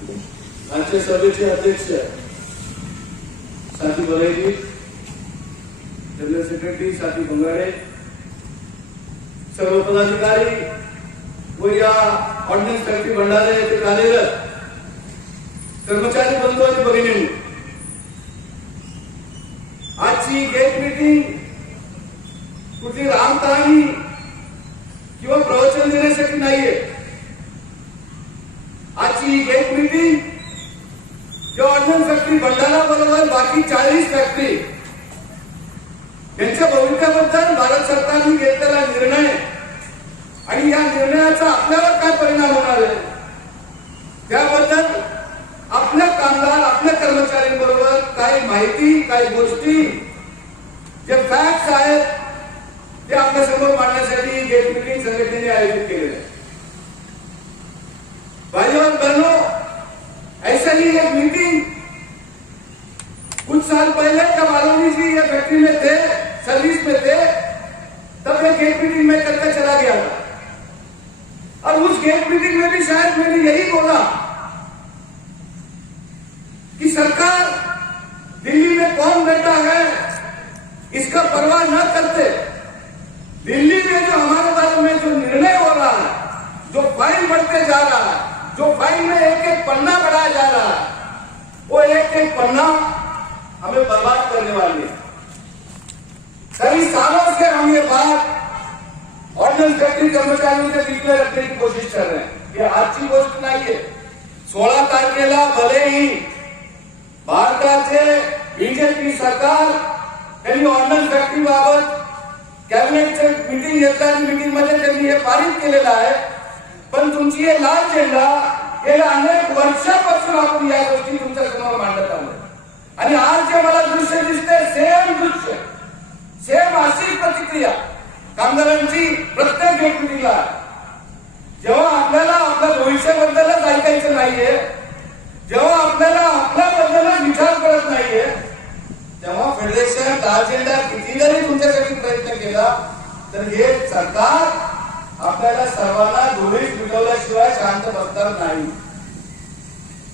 आजच्या सभेचे अध्यक्ष साथी बरेजी, जनरल सेक्रेटरी साथी बंगाडे, सर्व पदाधिकारी व या ऑर्डिनन्स फॅक्टरी भंडारा येथे कार्यरत कर्मचारी बंधू आणि भगिनींनो, आजची गेट मीटिंग कुठली रामकहाणी किंवा प्रवचन देण्यासाठी नाहीये. आजची गेट मीटिंग या ऑर्डिनन्स फॅक्टरी भंडारा बरोबर बाकी 40 फॅक्टरी यांच्या भविष्याबद्दल भारत सरकारने घेतलेला निर्णय आणि या निर्णयाचा आपल्यावर काय परिणाम होणार आहे त्याबद्दल आपल्या कामगार आपल्या कर्मचाऱ्यांबरोबर काही माहिती काही गोष्टी जे फॅक्ट्स आहेत ते आपल्या समोर मांडण्यासाठी गेट मीटिंग संघटनेने आयोजित केलेलं आहे. भाइयों और बहनों, ऐसा ही एक मीटिंग कुछ साल पहले जब आलोनी जी ये फैक्ट्री में थे, सर्विस में थे, तब मैं गेट मीटिंग में करके चला गया था. और उस गेट मीटिंग में भी शायद मैंने यही बोला कि सरकार दिल्ली में कौन बैठा है इसका परवाह न करते दिल्ली में जो हमारे बारे में जो निर्णय हो रहा है, जो फाइन बढ़ते जा रहा है, जो फाइन में एक एक पन्ना बढ़ाया जा रहा है, वो एक एक पन्ना हमें बर्बाद करने वाली है. कई सालों से हम ये बात ऑर्डिनन्स फैक्टरी कर्मचारियों के बीच में रखने की कोशिश कर रहे हैं. ये आज की गोष्ट नहीं है. 16 तारखेला भले ही भारताचे बीजेपी सरकार त्यांनी ऑर्डिनन्स फॅक्टरी बाबत कॅबिनेटची मीटिंग घेतली, मीटिंग मध्ये त्यांनी हे पारित केलेलं आहे. पण तुमची हे लाल झेंडा गेल्या अनेक वर्षापासून आपण या गोष्टी तुमच्या समोर मांडत आलो आणि आज जे मला दृश्य दिसते सेम दृश्य, सेम अशी प्रतिक्रिया कामगारांची प्रत्येक गेट मीटिंगला. जेव्हा आपल्याला आपल्या भविष्याबद्दलच ऐकायचं नाहीये, जेव्हा आपल्याला आपल्याबद्दलच विचार करत नाहीये, तेव्हा फेडरेशन लाल झेंडा किती जरी तुमच्यासाठी प्रयत्न केला तर हे सरकार आपल्याला सर्वांना धुळीत मिटवल्याशिवाय शांत बसणार नाही.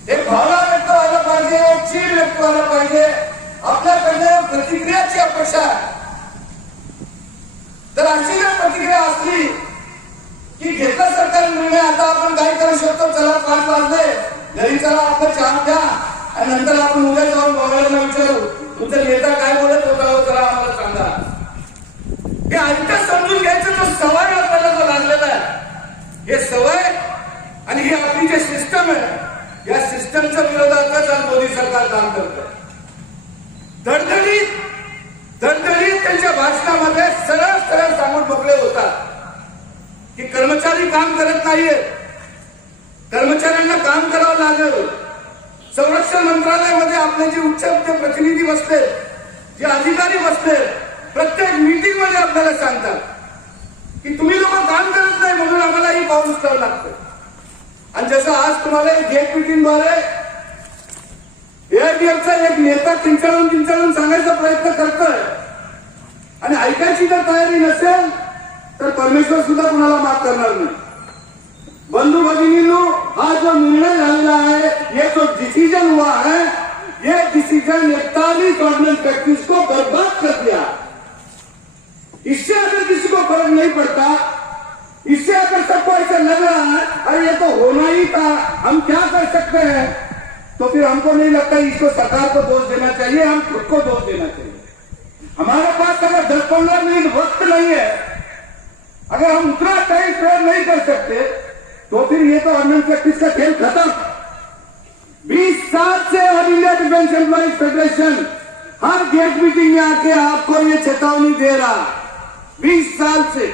एक भावना व्यक्त व्हायला पाहिजे, एक चीड व्यक्त व्हायला पाहिजे. आपल्याकडे प्रतिक्रियाची अपेक्षा आहे. तर अशी जर प्रतिक्रिया असली की घेतला सरकार निर्णय, आता आपण काय करू शकतो, चला 5 वाजले घरी चला आपलं चहा घ्या आणि नंतर आपण उद्या जाऊन बघायला विचारू तुमचा नेता काय बोलत होता हो, जरा आम्हाला सांगा. हे ऐकता समजून घ्यायचं जो सवय आपल्याला जो लागलेला आहे, हे सवय आणि ही आपली जे सिस्टम आहे, या सिस्टमच्या विरोधातच आज मोदी सरकार काम करत आहे. धडधडीत त्यांच्या भाषणामध्ये सरळ सरळ सांगून मोकळे होतात की कर्मचारी काम करत नाहीये, कर्मचाऱ्यांना काम करावं लागेल. संरक्षण मंत्रालयामध्ये आपले जे उच्च प्रतिनिधी बसले, जे अधिकारी बसले, प्रत्येक मीटिंग मध्ये आपल्याला सांगतात की तुम्ही लोक काम करत नाही म्हणून आम्हाला ही पाऊल उचलावं लागतं. आणि जसं आज तुम्हाला एक गेट मीटिंग द्वारे एआयटीएफचा एक नेता किंचाळून सांगायचा प्रयत्न करतोय आणि ऐकायची जर तयारी नसेल तर परमेश्वर सुद्धा कुणाला माफ करणार नाही. बंधु भगिनींनो, हा जो निर्णय झालेला है, ये जो डिसीजन हुआ है, ये डिसीजन 41 ऑर्डिनन्स फैक्ट्रीज को बर्बाद कर दिया. इससे अगर किसी को फर्क नहीं पड़ता, इससे अगर सबको ऐसा लग रहा है अरे ये तो होना ही था, हम क्या कर सकते हैं, तो फिर हमको नहीं लगता इसको सरकार को दोष देना चाहिए, हम खुद को दोष देना चाहिए. हमारे पास अगर 10-15 मिनट वक्त नहीं है, अगर हम उतना टाइम स्पेयर नहीं कर सकते तो फिर ये तो ऑर्डिनन्स फैक्ट्रीज का खेल खत्म. 20 साल से all India defence employees federation हर गेट मीटिंग में आके आपको ये चेतावनी दे रहा. 20 साल से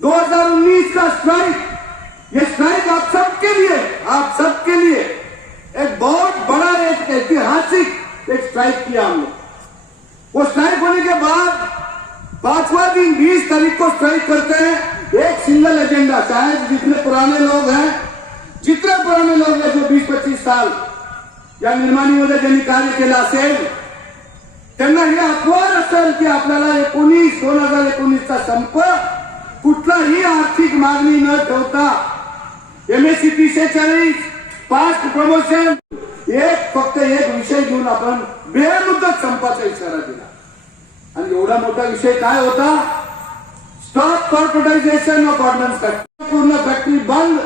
2019 का स्ट्राइक, ये स्ट्राइक आप सबके लिए एक बहुत बड़ा एक ऐतिहासिक एक स्ट्राइक किया हम लोग. वो स्ट्राइक होने के बाद 5वां दिन 20 तारीख को स्ट्राइक करते हैं. एक सिंगल एजेंडा, शायद जितने पुराने लोग हैं जो 20-25 साल या निर्माणीमध्ये ज्यांनी कार्य केलं असेल त्यांना हे आठवण असेल की आपल्याला 2019चा संप कुठलाही आर्थिक मागणी न ठेवता MSc 46 फास्ट प्रमोशन, फक्त एक विषय घेऊन आपण बेमुदत संपाचा इशारा दिला. आणि एवढा मोठा विषय काय होता? Stop corporatisation of ordnance factory. पूर्ण फॅक्टरी बंद.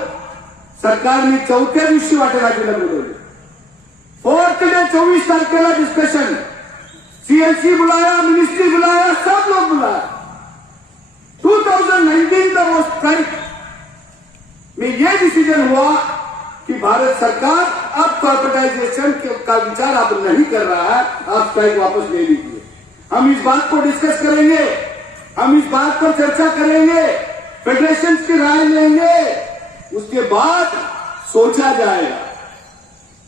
सरकारने चौथ्या दिवशी वाटेला बोलवले. 4th डे 24 तारखेला डिस्कशन. सीएलसी बुलाया, मिनिस्ट्री बुलाया, सब लोग बुलाया. 2019 का वो स्ट्राइक में ये डिसीजन हुआ कि भारत सरकार अब कॉर्पोरेटाइजेशन का विचार अब नहीं कर रहा है, आप स्ट्राइक वापस ले लीजिए. हम इस बात को डिस्कस करेंगे, हम इस बात पर चर्चा करेंगे, फेडरेशन की राय लेंगे, उसके बाद सोचा जाएगा.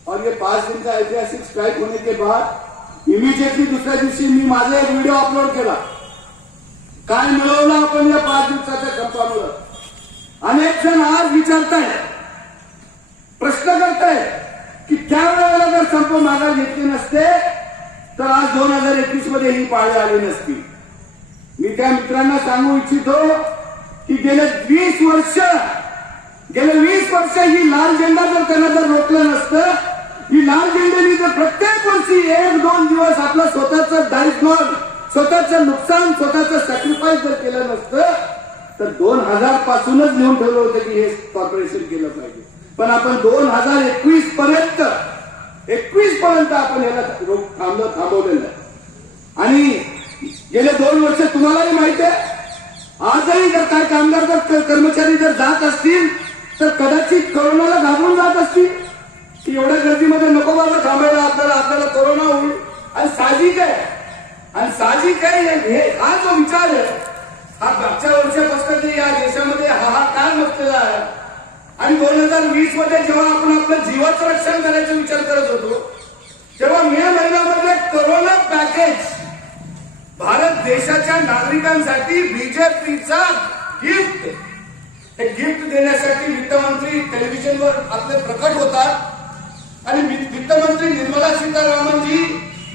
और ये 5 दिन का ऐतिहासिक स्ट्राइक होने के बाद इमिजिएटली दुसऱ्या दिवशी मी माझा एक व्हिडिओ अपलोड केला. काय मिळवलं आपण या 5 दिवसाच्या संपामुळे? अनेक जण आज विचारतायत, प्रश्न करतायत की त्यावेळेला जर संप मागे घेतले नसते तर आज 2021 मध्ये ही पाळी आली नसती. मी त्या मित्रांना सांगू इच्छितो की गेले 20 वर्ष ही लाल झेंडा जर त्यांना जर रोखलं नसतं, ही लाल झेंड्याने जर प्रत्येक वर्षी 1-2 दिवस आपलं स्वतःचं डायरेक्ट स्वतःचं नुकसान, स्वतःचं सॅक्रिफाईस जर केलं नसतं तर 2000 पासूनच लिहून ठेवलं होतं की हे कॉर्पोरेशन केलं पाहिजे. पण आपण 2021 पर्यंत आपण याला थांबवलेलं. आणि गेले 2 वर्ष तुम्हालाही माहिती आहे, आजही जर काय कामगार जर कर्मचारी जर जात असतील तर कदाचित कोरोनाला घाबरून जात असतील की एवढ्या गर्दीमध्ये नको बाबा थांबायला, आपल्याला कोरोना होईल. आणि साहजिक आहे हा जो विचार आहे हा मागच्या वर्षापासून या देशामध्ये हाहाकार मचलेला आहे. आणि 2020 मध्ये जेव्हा आपण आपलं जीवाचं रक्षण करायचा विचार करत होतो तेव्हा मे महिन्यामध्ये कोरोना पॅकेज भारत देशाच्या नागरिकांसाठी बीजेपीचा गिफ्ट, हे गिफ्ट देण्यासाठी वित्तमंत्री टेलिव्हिजनवर आपले प्रकट होतात. आणि वित्तमंत्री निर्मला सीतारामनजी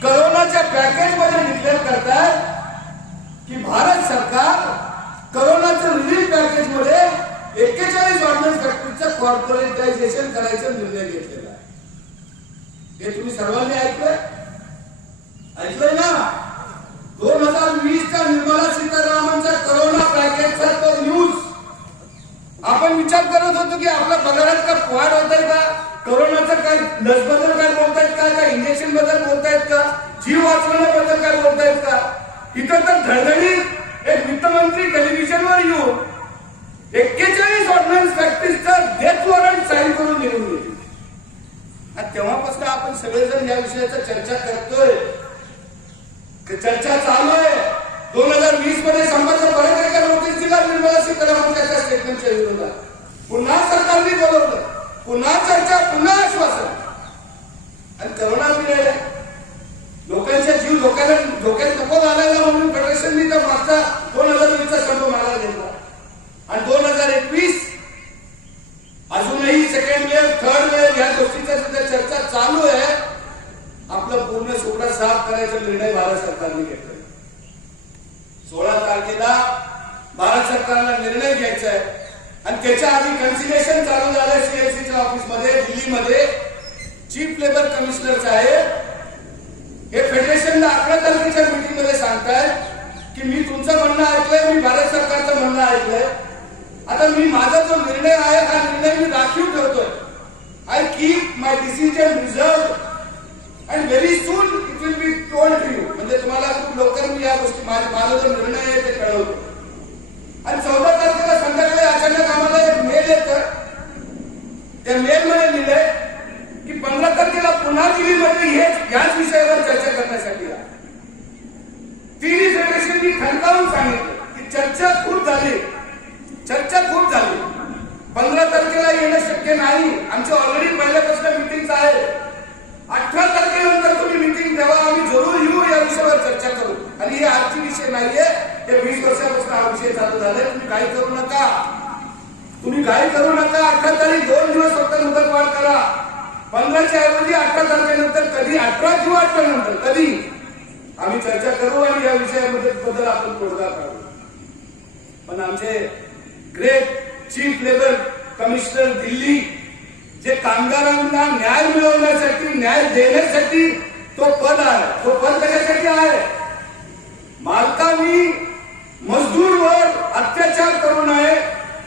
कोरोनाच्या पॅकेज मध्ये डिक्लेअर करतात की भारत सरकार कोरोनाच्या रिलीफ पॅकेज मध्ये 41 ऑर्डनन्स फॅक्टरीचं कॉर्पोरेटायझेशन करायचा निर्णय घेतलेला आहे. हे तुम्ही सर्वांनी ऐकलंय ना? 2020चा निर्मला सीतारामनचा कोरोना पॅकेजचा तो न्यूज आपण विचार करत होतो की आपल्या पगारात का वाढ होत आहे का, कोरोनाचं काय लस बद्दल काय बोलतायत का, इंजेक्शन बद्दल बोलतायत का, जीव वाचवण्याबद्दल काय बोलतायत का. इथं तर धडधडीत एक वित्तमंत्री टेलिव्हिजनवर येऊन 41 ऑर्डनन्स फॅक्टरीचा डेथ वॉरंट साईन करून निघून गेली. आणि तेव्हापासून आपण सगळेजण या विषयाचा चर्चा करतोय, चर्चा चालू आहे. 2020 मध्ये संपाचा परत एका नोटीस दिला निर्मला सीतारामन त्याच्या स्टेटमेंटच्या विरोधात. पुन्हा सरकारने बोलवलं, पुन्हा चर्चा, पुन्हा आश्वासन. आणि करोना पिरियड आहे, लोकांचा जीव धोक्यात नको घालायला म्हणून फेडरेशननी तर मागचा 2020चा संप मागायला घेतला. आणि 2021 अजूनही सेकंड वेव्ह, थर्ड वेव्ह या गोष्टीचा सुद्धा चर्चा चालू आहे. आपलं पूर्ण सुपडा साफ करायचा निर्णय भारत सरकारने घेतला. 16 तारखेला भारत सरकारला निर्णय घ्यायचा आहे. आणि त्याच्या आधी कन्सिलेशन चालू झालं सीएलसीच्या ऑफिसमध्ये दिल्लीमध्ये. चीफ लेबर कमिशनर साहेब हे फेडरेशनला 11 तारखेच्या मीटिंग मध्ये सांगतायत की मी तुमचं म्हणणं ऐकलंय, मी भारत सरकारचं म्हणणं ऐकलंय. आता मी माझा जो निर्णय आहे हा निर्णय मी राखीव ठेवतोय. I keep my decision reserve and very soon it will be told to you. म्हणजे तुम्हाला खूप लवकर मी या गोष्टी माझा जो निर्णय आहे ते कळवतो. आणि 14 तारखेला संध्याकाळी अचानक आम्हाला एक मेल येतं. त्या मेल मध्ये लिहिलंय की 15 तारखेला पुन्हा दिल्लीमध्ये याच विषयावर चर्चा करण्यासाठी आहे. तिन्ही फेडरेशननी ठणकावून सांगितलं की चर्चा खूप झाली. 15 तारखेला येणं शक्य नाही. आमची ऑलरेडी पहिल्यापासून मिटिंग आहे. 18 तारखेनंतर तुम्ही मिटिंग ठेवा, आम्ही जरूर येऊ, या विषयावर चर्चा करू. आणि हे आजची विषय नाहीये, हे 20 वर्षापासून हा विषय चालू झालाय. तुम्ही काही करू नका. 18 तारीख 2 दिवस फक्त मुदतवाढ करा. 15च्या ऐवजी 18 तारखेनंतर कधी 18 किंवा 18 नंतर कधी आम्ही चर्चा करू आणि या विषयाबद्दल आपण तोडगा काढू. पण आमचे great chief labour commissioner Delhi जे कामगारांना न्याय मिळवण्यासाठी, न्याय देण्यासाठी तो पद आहे. तो पद कशासाठी आहे? मालकांनी मजदूरवर अत्याचार करू नये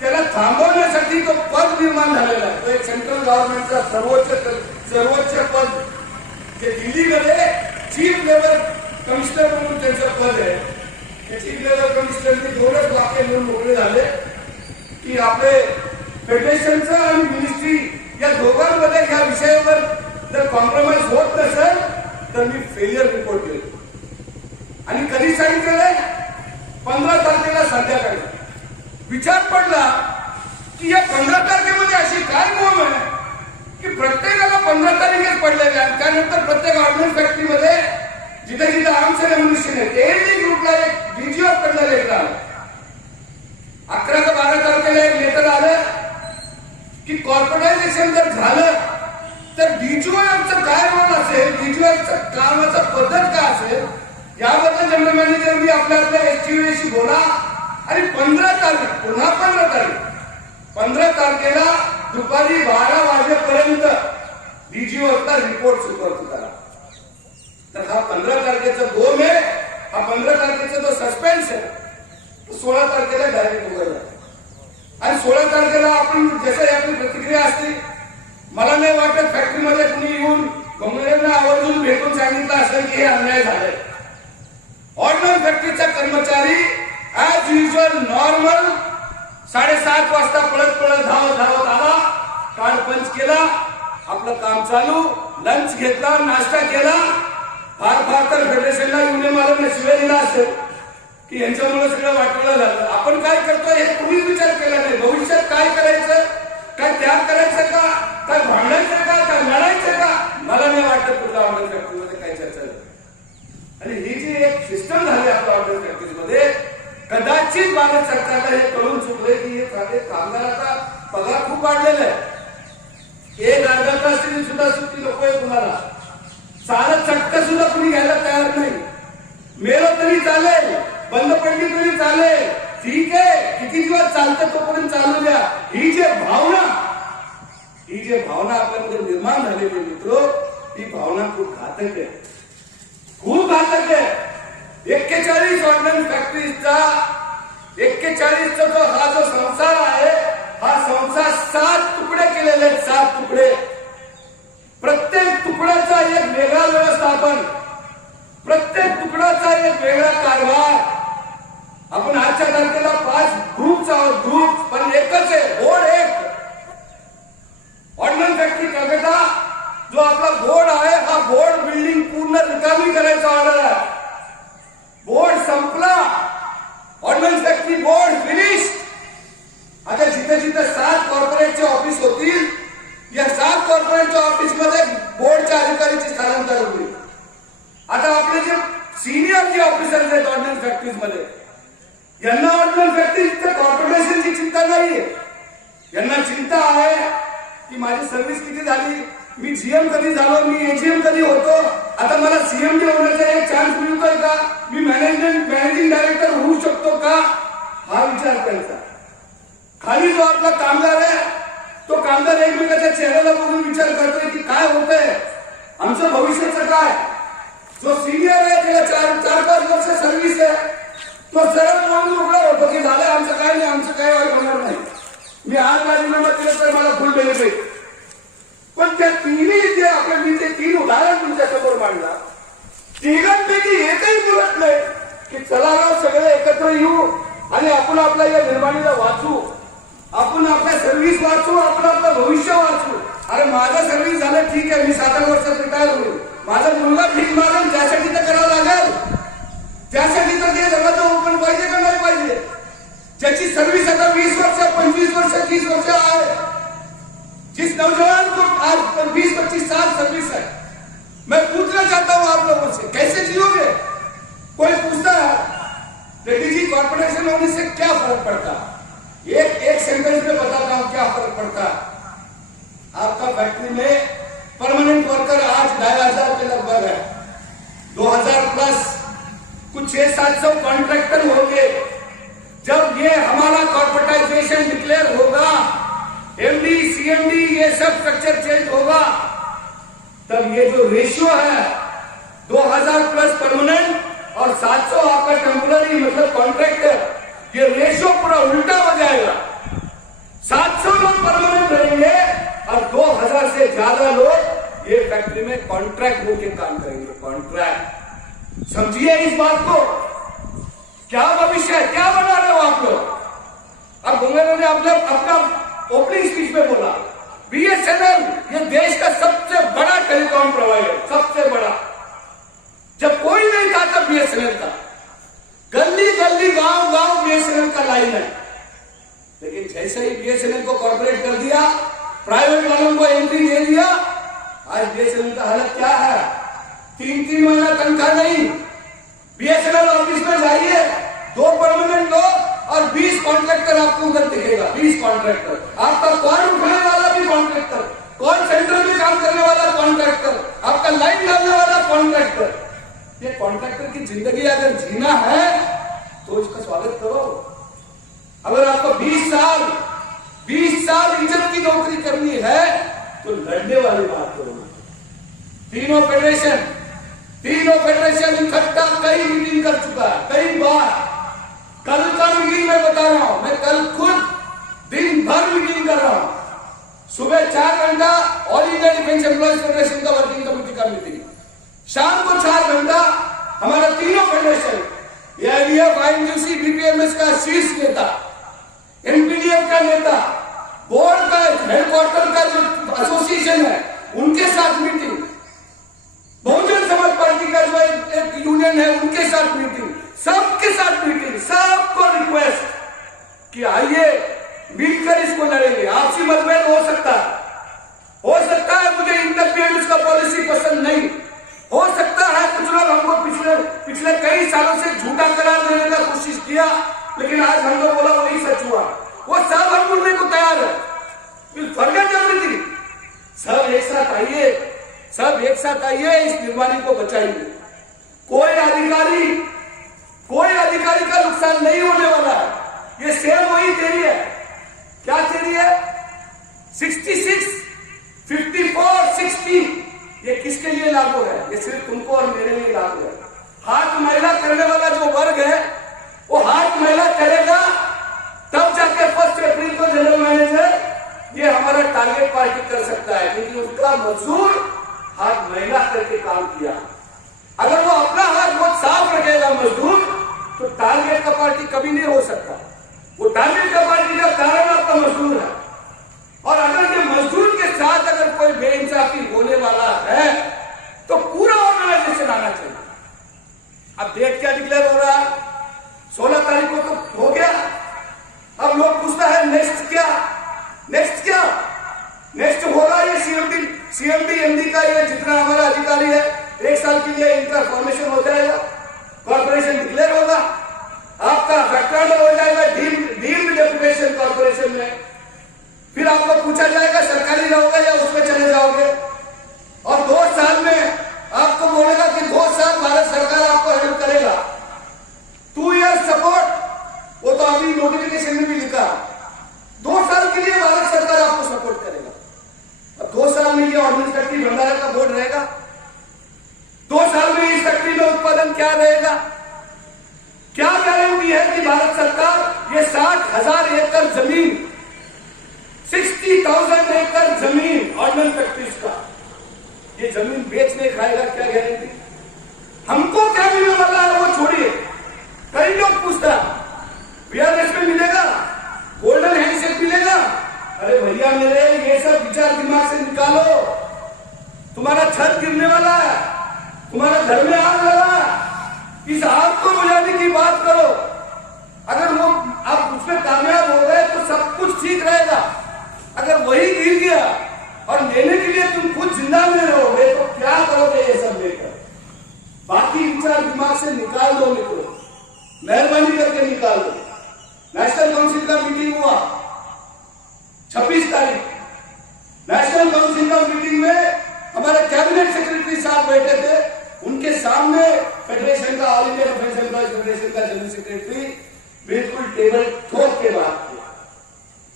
त्याला थांबवण्यासाठी तो पद निर्माण झालेला आहे. तो एक सेंट्रल गव्हर्नमेंटचा सर्वोच्च पद, जे दिल्लीमध्ये चीफ लेवल कमिशनर म्हणून त्यांचं पद आहे. ते चीफ लेवल कमिशनरने दोनच वाक्य म्हणून मोकळे झाले की आपले फेडरेशनचं आणि मिनिस्ट्री या दोघांमध्ये या विषयावर जर कॉम्प्रोमाइज होत नसेल तर मी फेलियर रिपोर्ट केले. आणि कधी सांगितलेलं 15 तारखेला संध्याकाळी. विचार पडला की या 15 तारखेमध्ये अशी काय नियम आहे की प्रत्येकाला 15 तारीखच पडलेल्या आहे. त्यानंतर प्रत्येक ऑर्डिनन्स फॅक्टरीमध्ये जिथे जिथे आर्म्स अँड अम्युनिशन आहे एरली ग्रुपला एक डीजीएफ कडलं लेटर आलं. 11 का 12 तारखेला एक लेटर आलं की कॉर्पोरेटायझेशन जर झालं तर डीजीएफचं काय रोल असेल, डीजीएफचं कामाचा पद्धत काय असेल याबद्दल जनरल मॅनेजर मी आपल्या एसटीव्हीशी बोला. आणि 15 तारीख पुन्हा 15 तारखेला दुपारी 12 वाजेपर्यंत डीजीएफचा रिपोर्ट सुरू करा. तर हा 15 तारखेचा गोम आहे. हा 15 तारखेचा जो सस्पेन्स आहे 16 तारखेला डायरेक्ट उघडला. आणि 16 तारखेला आपण जसं आपली प्रतिक्रिया असते, मला नाही वाटत फॅक्टरीमध्ये कुणी येऊन गंभीरांना आवर्जून भेटून सांगितलं असेल की हे अन्याय झालाय. ऑर्डिनन्स फॅक्टरीचा कर्मचारी ऍज युजल नॉर्मल 7:30 वाजता पळत धावत आला, कार्ड पंच केला, आपलं काम चालू, लंच घेतला, नाश्ता केला. फार तर फेडरेशनला युनियन मालकांना शिवाय दिला असेल की यांच्यामुळे सगळं वाटलं झालं. आपण काय करतोय हे कुणीच विचार केला नाही. भविष्यात काय करायचं, काय त्याग करायचं का, काय भांडायचं का, काय लढायचं का, मला नाही वाटत कुठल्या ऑर्डर फॅक्टरीमध्ये काय चर्चा झाली. आणि ही जी एक सिस्टम झाली आपल्या ऑर्डर फॅक्टरीमध्ये, कदाचित भारत सरकारला हे कळून चुकले की हे साधे कामगाराचा पगार खूप वाढलेला आहे. एक अर्धा तास तरी सुद्धा सुट्टी नको आहे कुणाला. सारं चटकं सुद्धा कुणी घ्यायला तयार नाही. मेलं तरी चालेल, बंद पडली तरी चालेल, ठीक आहे, किती दिवस चालतं तोपर्यंत चालू द्या. ही जे भावना आपल्यामध्ये निर्माण झालेली मित्र, ही भावना खूप घातक आहे, खूप घातक आहे. 41 ऑर्डिनन्स फॅक्टरीचा 41चा हा जो संसार आहे, हा संसार 7 तुकडे केलेले आहेत. 7 तुकडे. प्रत्येक तुकड्याचा एक वेगळा व्यवस्थापन, प्रत्येक तुकड्याचा एक वेगळा कारभार. आपण आजच्या तारखेला 5 ग्रुप्स आहोत, ग्रुप पण एकच आहे, बोर्ड एक. ऑर्डिनन्स फॅक्टरी कलकत्ता जो आपला बोर्ड आहे, हा बोर्ड बिल्डिंग पूर्ण रिकामी करायचा ऑर्डर आहे. बोर्ड संपला, ऑर्डिनन्स फॅक्टरी बोर्ड फिनिश. आता जिथे जिथे 7 कॉर्पोरेटचे ऑफिस होतील, या 7 कॉर्पोरेटच्या ऑफिसमध्ये बोर्डच्या अधिकाऱ्याची स्थलांतर होईल. आता आपले जे सिनियर जे ऑफिसर्स आहेत ऑर्डिनन्स फॅक्टरीज मध्ये, यांना ऑर्डिनन्स फॅक्टरीच्या कॉर्पोरेशनची चिंता नाहीये. यांना चिंता आहे की माझी सर्व्हिस किती झाली, मी जीएम कधी झालो, मी एजीएम कधी होतो, आता मला सीएम होण्याचा एक चान्स मिळतोय का, मी मॅनेजिंग डायरेक्टर होऊ शकतो का, हा विचार करायचा. खाली जो आपला कामगार आहे, तो कामगार एकमेकाच्या चेहऱ्याला बघून विचार करतोय की काय होतंय, आमचं भविष्याचं काय. जो सिनियर आहे त्याला 4-5 वर्ष सर्व्हिस आहे, तो सरळ म्हणून उघडा होतो की झालं आमचं काय नाही, आमचं काय होणार नाही, मी आज राजीनामा केलं तर मला फुल बेनिफिट. पण त्या तिन्ही जे आपण मी ते 3 उदाहरण तुमच्या समोर मांडला, तिघांपैकी एकही बोलत नाही की चला राव सगळे एकत्र येऊ आणि आपण आपल्या या निर्माणीला वाचू, आपण आपल्या सर्व्हिस वाचू, आपण आपलं भविष्य वाचू. अरे माझं सर्व्हिस झालं ठीक आहे, मी 7 वर्षात रिटायर होईल, माझा मुलगा भीक मागेल, त्यासाठी तर करावं लागेल, त्यासाठी तर ते जगाचं ओपन पाहिजे का नाही पाहिजे. ज्याची सर्व्हिस आता 20 वर्ष, 25 वर्ष, 30 वर्ष आहे, जिस नौजवान को आज 20-25 साल सर्विस है, मैं पूछना चाहता हूं आप लोगों से, कैसे जियोगे. कोई पूछता है डीजी कॉर्पोरेशन होने से क्या फर्क पड़ता, एक सेंटेंस में बताता हूं क्या फर्क पड़ता. आपका फैक्ट्री में परमानेंट वर्कर आज 2,500 के लगभग है, 2,000 प्लस कुछ 600-700 कॉन्ट्रैक्टर होंगे. जब ये हमारा कॉर्पोरेटाइजेशन डिक्लेयर होगा एमडी सीएमडी ये सब स्ट्रक्चर चेंज होगा, तब ये जो रेशियो है 2000 प्लस परमानेंट और 700 आपका टेम्पोररी मतलब कॉन्ट्रैक्टर, ये रेशियो पूरा उल्टा हो जाएगा। 700 लोग परमानेंट रहेंगे और 2000 से ज्यादा लोग ये फैक्ट्री में कॉन्ट्रैक्ट होकर काम करेंगे। कॉन्ट्रैक्ट, समझिए इस बात को। क्या भविष्य है, क्या बना रहे हो आप लोग? अब गोंगेरे ने अपना ओपनिंग स्पीच में बोला बीएसएनएल ये देश का सबसे बड़ा टेलीकॉम प्रोवाइडर, सबसे बड़ा। जब कोई नहीं था तब बीएसएनएल था, गली गली गांव गांव बीएसएनएल का लाइन है। लेकिन जैसे ही बीएसएनएल को कॉर्पोरेट कर दिया, प्राइवेट वालों को एंट्री दे दिया, आज बीएसएनएल का हालत क्या है? 3-3 महीना तनख्वाह नहीं। बीएसएनएल ऑफिस में जाइए, 2 परमानेंट लोग और 20 कॉन्ट्रैक्टर आपको उधर दिखेगा। 20 कॉन्ट्रैक्टर, आपका कॉल उठाने वाला भी कॉन्ट्रैक्टर, कॉल सेंटर में काम करने वाला कॉन्ट्रैक्टर, आपका लाइन डालने वाला कॉन्ट्रैक्टर। ये कॉन्ट्रैक्टर की जिंदगी अगर जीना है तो इसका स्वागत करो। अगर आपको 20 साल इज्जत की नौकरी करनी है तो लड़ने वाली बात करो। तीनों फेडरेशन इकट्ठा कई मीटिंग कर चुका है, कई बार। कल का मीटिंग में बता रहा हूं, मैं कल खुद दिन भर मीटिंग कर रहा हूं। सुबह 4 घंटा all India defence employees federation का वर्किंग कमेटी का मीटिंग, शाम को 4 घंटा हमारा तीनों फेडरेशन, एआईडीएफ, आईएनटीयूसी, बीपीएमएस का शीर्ष नेता, एमपीडीएफ का नेता, बोर्ड का हेडक्वार्टर का जो एसोसिएशन है उनके साथ मीटिंग, बहुजन समाज पार्टी का जो एक यूनियन है उनके साथ मीटिंग, सबके साथ मीटिंग। सबको रिक्वेस्ट कि आइए मिलकर इसको लड़ेंगे। आपसी मतभेद हो सकता है, मुझे इंटरफेरेंस का पॉलिसी पसंद नहीं हो सकता है। कुछ लोग हमको पिछले कई सालों से झूठा करार देने का कोशिश किया, लेकिन आज हमको बोला वही सच हुआ। वो सब हम बोलने को तैयार है। फर्गेट एवरीथिंग, सब एक साथ आइए, इस निर्माणी को बचाइए। कोई अधिकारी का नुकसान नहीं होने वाला है। ये सेल वही तेरी है। क्या तेरी है? 66, 54, 60 ये किसके लिए लागू है? ये सिर्फ तुमको और मेरे लिए लागू है। हाथ मैला करने वाला जो वर्ग है वो हाथ मैला करेगा, तब जाके 1 अप्रैल को जनरल मैनेजर ये हमारा टारगेट पार्टी कर सकता है, क्योंकि उसका मजदूर हाथ मैला करके काम किया। अगर वो अपना हाथ बहुत साफ रखेगा मजदूर, तो टारगेट का पार्टी कभी नहीं हो सकता। वो टारगेट का पार्टी का कारण आपका मजदूर है। और अगर ये मजदूर के साथ अगर कोई बेइंसाफी होने वाला है तो पूरा ऑर्गेनाइजेशन आना चाहिए। अब डेट क्या डिक्लेयर हो रहा है? 16 तारीख को तो हो गया। अब लोग पूछता है नेक्स्ट क्या नेक्स्ट होगा? ये सीएमडी एमडी का ये जितना हमारा अधिकारी है 1 साल के लिए इनका फॉर्मेशन हो जाएगा, कॉर्पोरेशन डिक्लेयर होगा, आपका फैक्टर हो जाएगा डीम्ड डेपुटेशन कॉर्पोरेशन में। फिर आपको पूछा जाएगा सरकारी रहोगे या उसमें चले जाओगे, और 2 साल में आपको बोलेगा कि 2 साल भारत सरकार आपको हेल्प करेगा। 2 years सपोर्ट, वो तो अभी नोटिफिकेशन में भी लिखा, 2 साल के लिए भारत सरकार आपको सपोर्ट करेगा। अब 2 साल में ये ऑर्गेनिक फैक्ट्री भंडारा का बोर्ड रहेगा, 2 साल में इस फैक्ट्री में उत्पादन क्या रहेगा? क्या गारंटी है कि भारत सरकार ये 60,000 एकड़ जमीन, 60,000 एकड़ जमीन ऑर्गेनिक फैक्ट्रीज का, ये जमीन बेचने खाएगा? क्या गारंटी? हमको क्या मिलने वाला है वो छोड़िए। कई लोग पूछता वीआरएस में मिलेगा, गोल्डन हैंडशेक मिलेगा। अरे भैया मेरे, ये सब विचार दिमाग से निकालो। तुम्हारा छत गिरने वाला है, तुम्हारा घर में आग लगा, इस आग को बुझाने की बात करो। अगर वो आप उसमें कामयाब हो गए तो सब कुछ ठीक रहेगा। अगर वही गिर गया और लेने के लिए तुम खुद जिंदा में रहोगे तो क्या करोगे ये सब लेकर? बाकी विचार दिमाग से निकाल दो मित्रों, मेहरबानी करके निकाल दो। नेशनल काउंसिल का मीटिंग हुआ 26 तारीख। नेशनल काउंसिल का मीटिंग में हमारे कैबिनेट सेक्रेटरी साहब बैठे थे, उनके सामने फेडरेशन का, all India defence employees federation का जनरल सेक्रेटरी बिल्कुल टेबल ठोक के बात किया।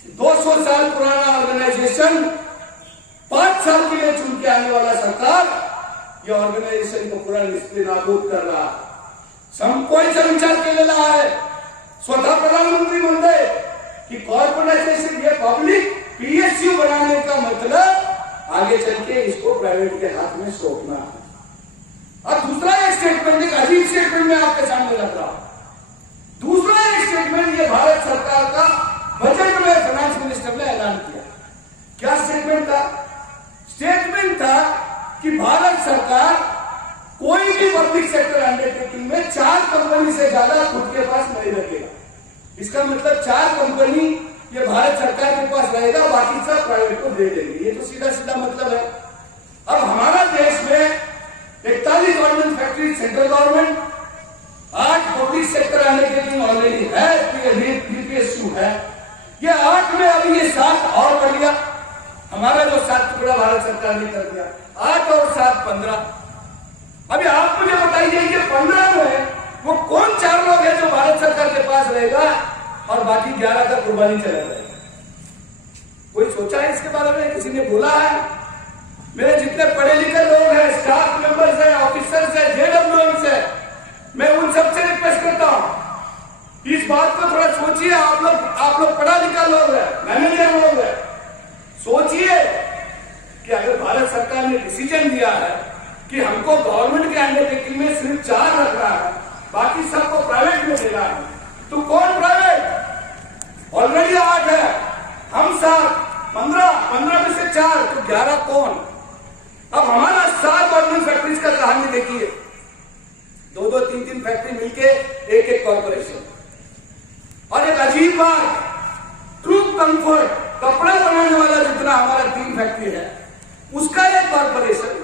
200 साल पुराना ऑर्गेनाइजेशन के आने वाला सरकार ये ऑर्गनायझेशन को पूरा निस्तेनाबूद कर रहा है. संपवायचा विचार केलेला आहे. स्वतः प्रधानमंत्री म्हणते कि कॉर्पोरेटाइजेशन ये पब्लिक पीएसयू बनाने का मतलब आगे चल के इसको प्राइवेट के हाथ में सौंपना है. और दूसरा एक स्टेटमेंट, एक अजीब स्टेटमेंट मैं आपके सामने रख रहा हूं. दूसरा एक स्टेटमेंट ये भारत सरकार का बजट में फाइनेंस मिनिस्टर ने ऐलान किया. क्या स्टेटमेंट था? स्टेटमेंट था कि भारत सरकार कोई भी पब्लिक सेक्टर अंडरटेकिंग में 4 कंपनी से ज्यादा खुद के पास नहीं रखेगा. इसका मतलब 4 कंपनी ये भारत सरकार के पास रहेगा, बाकी सब प्राइवेट को दे देंगे. ये तो सीधा सीधा मतलब है. अब हमारा देश में 41 ordnance factory central government, 8 public sector undertaking already है, बीपीएसयू है. ये 8 में अभी ये 7 और बढ़ गया. हमारा जो 7 टुकड़ा भारत सरकार ने कर दिया, 8 और 7 15. अभी आप मुझे बताइए कि 15 में वो कौन 4 लोग हैं जो भारत सरकार के पास रहेगा और बाकी 11 का कुर्बानी चला जाएगा? कोई सोचा है इसके बारे में? किसी ने बोला है? मेरे जितने पढ़े लिखे लोग हैं, स्टाफ मेंबर्स हैं, ऑफिसर्स हैं, जेडब्ल्यूएम्स हैं, मैं उन सबसे रिक्वेस्ट करता हूं इस बात को थोड़ा सोचिए. आप लोग पढ़ा लिखा लोग हैं, मैनेजर लोग हैं. सोचिए कि अगर भारत सरकार ने डिसीजन दिया है कि हमको गवर्नमेंट के अंडरटेकिंग में सिर्फ 4 रख रहा है, बाकी सबको प्राइवेट में दे रहा है, तो कौन प्राइवेट? ऑलरेडी 8 है, हम 7, 15 में से 4 तो 11 कौन? अब हमारा 7 ऑर्डिनेंस फैक्ट्रीज का कहानी देखिए. 2-2, 3-3 फैक्ट्री मिलके एक कॉर्पोरेशन. और एक अजीब बात, ट्रू कंफर्ट कपड़ा बनाने वाला जितना हमारा 3 फैक्ट्री है उसका एक कॉर्पोरेशन,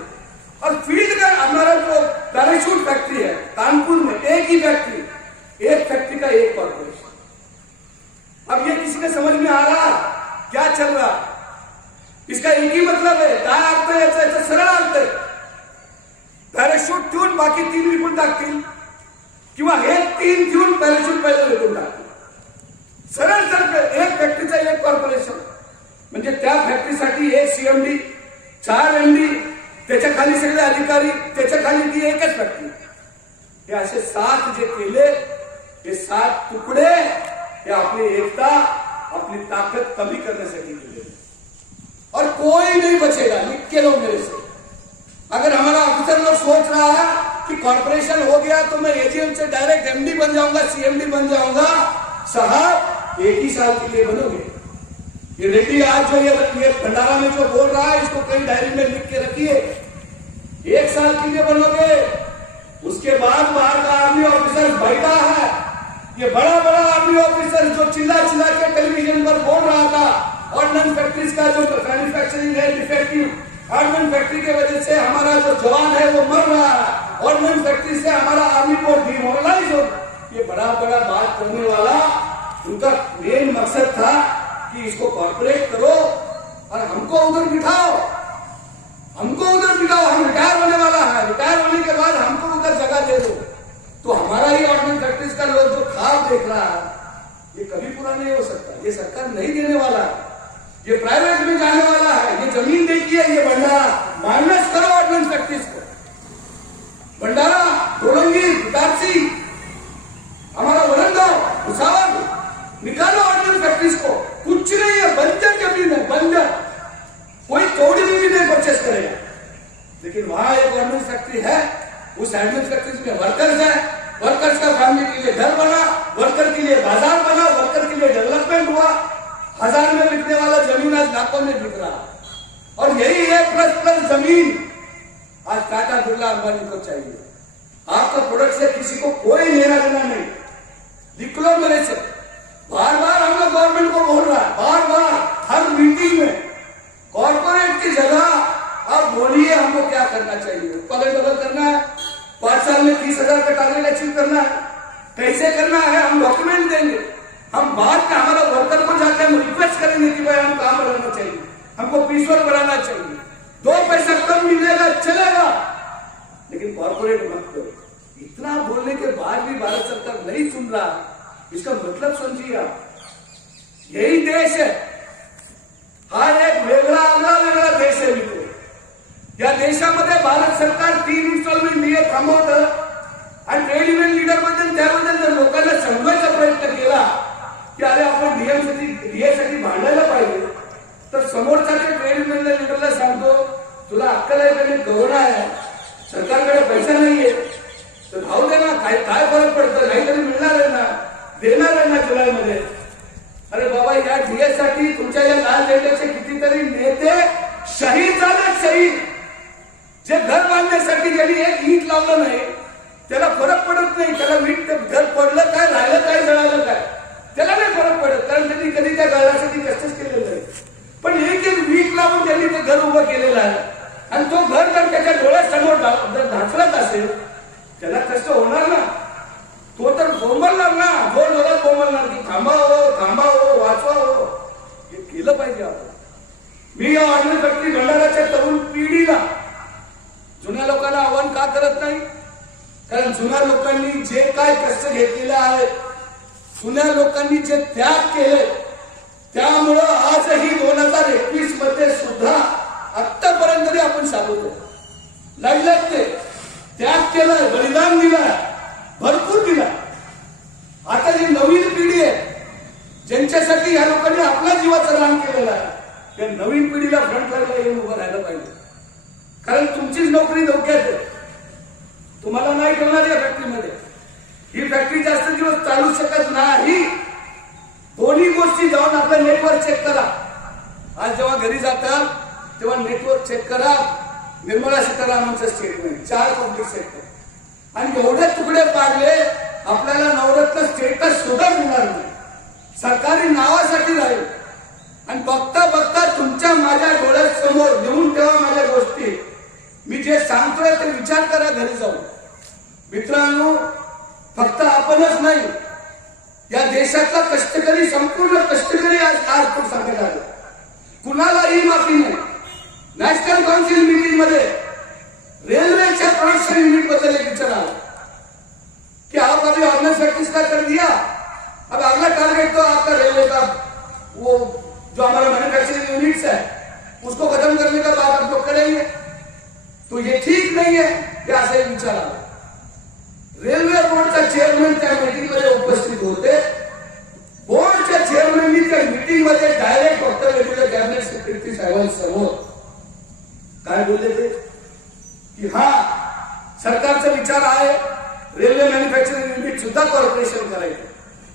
और फील्ड का हमारा जो पैराशूट फैक्ट्री है कानपुर में एक ही फैक्ट्री, एक फैक्ट्री का एक कॉर्पोरेशन. अब ये किसी को समझ में आ रहा क्या चल रहा? इसका एक ही मतलब है, काय अर्थ है याचा? सरळ अर्थ आहे. पॅराशूट ठेवून बाकी 3 विकून टाकतील किंवा हे 3 ठेवून पॅराशूट पहिले विकून टाकतील. सरळ सरळ एक फॅक्टरीचा एक कॉर्पोरेशन, म्हणजे त्या फॅक्टरीसाठी एक सीएमडी, 4 एमडी, त्याच्या खाली सगळे अधिकारी, त्याच्या खाली ती एकच फॅक्टरी. हे असे 7 जे केले, हे 7 तुकडे हे आपली एकता, अपनी ताकत कमी करण्यासाठी केले. और कोई नहीं बचेगा, लिख के लो मेरे से. अगर हमारा अफसर लोग सोच रहा है कि कॉर्पोरेशन हो गया तो मैं एजीएम से डायरेक्ट एमडी बन जाऊंगा, सीएमडी बन जाऊंगा, साहब 1 ही साल के लिए बनोगे. ये रेड्डी आज जो ये भंडारा में जो बोल रहा है, इसको कई डायरी में लिख के रखिए. 1 साल के लिए बनोगे, उसके बाद बाहर का आर्मी ऑफिसर बैठा है, ये बड़ा बड़ा आर्मी ऑफिसर जो चिल्ला चिल्ला के टेलीविजन पर बोल रहा था ऑर्डिनेंस फैक्ट्रीज का जो मैन्युफैक्चरिंग है डिफेक्टिव, ऑर्डिनेंस फैक्ट्री की वजह से हमारा जो जवान है वो मर रहा है, ऑर्डिनेंस फैक्ट्री से हमारा आर्मी को डिमोरलाइज हो, ये बड़ा बड़ा बात करने वाला उनका मेन मकसद था कि इसको कॉर्पोरेट करो और हमको उधर बिठाओ, हमको उधर बिठाओ. हम रिटायर होने वाला है, रिटायर होने के बाद हमको उधर जगह दे दो. तो हमारा ही ऑर्डिनेंस फैक्ट्रीज का लोग जो ख्वाब देख रहा है, ये कभी पूरा नहीं हो सकता. ये सरकार नहीं देने वाला है, ये प्राइवेट में जाने वाला है. ये जमीन देखिए, ये भंडारा माइनस करो ऑर्डिनेंस फैक्ट्रीज को. भंडारा, ढोलंगी, इटारसी, हमारा वरंगाव, भुसावल, निकालो ऑर्डिनेंस फैक्ट्रीज को. कुछ नहीं है, बंजर जमीन है, बंजर. कोई थोड़ी भी नहीं परचेस करेगा. लेकिन वहां एक ऑर्डिनेंस फैक्ट्री है, उस ऑर्डिनेंस फैक्ट्री में वर्कर्स है, वर्कर्स का फैमिली के लिए घर बना, वर्कर के लिए बाजार बना, वर्कर के लिए डेवलपमेंट हुआ. 1000 में बिकने वाला जमीन आज लाखों में बिक रहा. और यही है प्लस जमीन आज टाटा बिरला अंबानी को चाहिए. आपका प्रोडक्ट से किसी को कोई लेना देना नहीं. लिख लो मेरे से. बार बार हम लोग गवर्नमेंट को बोल रहा है, बार बार हर मीटिंग में, कॉर्पोरेट की जगह आप बोलिए हमको क्या करना चाहिए. उत्पादन डबल करना है, 5 साल में 30,000 का टारगेट अचीव करना है, कैसे करना है हम डॉक्यूमेंट देंगे. हम बाद में हमारा वर्कर को जाकर हम रिक्वेस्ट करेंगे कि भाई हम काम बढ़ाना चाहिए, हमको पीसवर्क बढ़ाना चाहिए. 2 पैसा कम मिलेगा चलेगा, लेकिन कॉर्पोरेट मत करो. इतना बोलने के बाद भी भारत सरकार नहीं सुन रहा, इसका मतलब समझिए आप. यही देश है, हर एक वेगळा देश है. मित्रों, या देशामध्ये भारत सरकार 3 इन्स्टॉलमेंट डीए थांबवतं आणि ट्रेड युनियन लीडर बद्दल त्याबद्दल जर लोकांना समजायचा प्रयत्न केला की अरे आपण डीए साठी भांडायला पाहिजे, तर समोरच्या ट्रेड युनियन लीडरला सांगतो तुला अक्कल आहे का? मी गव्हर्नर आहे, सरकारकडे पैसा नाहीये, तर भाऊ दे ना, काय काय फरक पडतं, काहीतरी मिळणार आहे ना, देणार आहे ना जुलैमध्ये. अरे बाबा, या डीए साठी तुमच्या या लाल झेंड्याचे कितीतरी नेते शहीद झाले. शहीद जे घर बांधण्यासाठी ज्यांनी एक ईट लावलं नाही त्याला फरक पडत नाही. त्याला वीट घर पडलं काय, राहिलं काय, जळालं काय, त्याला नाही फरक पडत, कारण त्यांनी कधी त्या घरासाठी कष्टच केलेलं नाही. पण एक एक वीट लावून त्यांनी ते घर उभं केलेलं आहे आणि तो घर जर त्याच्या डोळ्यासमोर जर ढासळत असेल त्याला कष्ट होणार ना. तो तर बोंबलणार ना, जोर जोरात बोंबलणार की थांबावं, वाचवावं. हे केलं पाहिजे आपण. मी या ऑर्डिनन्स फॅक्टरी भंडाराच्या तरुण पिढीला, जुन्या लोकांना आव्हान का करत नाही? कारण जुन्या लोकांनी जे काय कष्ट घेतलेले आहेत, जुन्या लोकांनी जे त्याग केले, त्यामुळं आजही 2021 मध्ये सुद्धा आतापर्यंत तरी आपण साधवतो. लढल्यात ते, त्याग केलाय, बलिदान दिलाय, भरपूर दिला. आता जी नवीन पिढी आहे ज्यांच्यासाठी या लोकांनी आपल्या जीवाचं रान केलेलं आहे, त्या नवीन पिढीला फ्रंट लाईनला येऊन उभं राहायला पाहिजे. कारण तुमचीच नोकरी धोक्यात आहे. तुम्हाला नाही ठेवणार या फॅक्टरीमध्ये. ही फॅक्टरी जास्त दिवस चालू शकत नाही. दोन्ही गोष्टी जाऊन आपलं नेटवर्क चेक करा. आज जेव्हा घरी जातात तेव्हा नेटवर्क चेक करा. निर्मला सीतारामनचं स्टेटमेंट 4 पब्लिक सेक्टर आणि एवढे तुकडे पाडले, आपल्याला नवरत्न स्टेटस सुद्धा मिळणार नाही. सरकारी नावासाठी राहील. आणि बघता बघता तुमच्या माझ्या डोळ्यासमोर घेऊन ठेवा माझ्या गोष्टी. मी जे सांगतोय ते विचार करा घरी जाऊन. मित्रांनो, फक्त आपणच नाही, या देशातला कष्टकरी, संपूर्ण कष्टकरी आज सांगायला आले. कुणालाही माफी नाही. नॅशनल काउन्सिल मीटिंग मध्ये रेलवेच्या प्रोडक्शन युनिट बद्दल एक विचार आला कि आप अभी ऑर्डिनेंस फैक्ट्रीज का कर दिया, अब अगला टारगेट तो आपका रेलवे का, वो जो हमारा मैन्युफैक्चरिंग यूनिट्स है उसको खत्म करने का बात आप लोग करेंगे. तो ये ठीक नहीं है. ये असा एक विचार आला. रेल्वे बोर्डचा चेअरमन त्या मीटिंग मध्ये उपस्थित होते. बोर्डच्या चेअरमननी त्या मीटिंग मध्ये डायरेक्ट फक्त रेल्वे कॅबिनेट सेक्रेटरी साहेबांसमोर काय बोलले ते की हा सरकारचा विचार आहे रेल्वे मॅन्युफॅक्चरिंग युनिट सुद्धा कॉर्पोरेशन करायचं.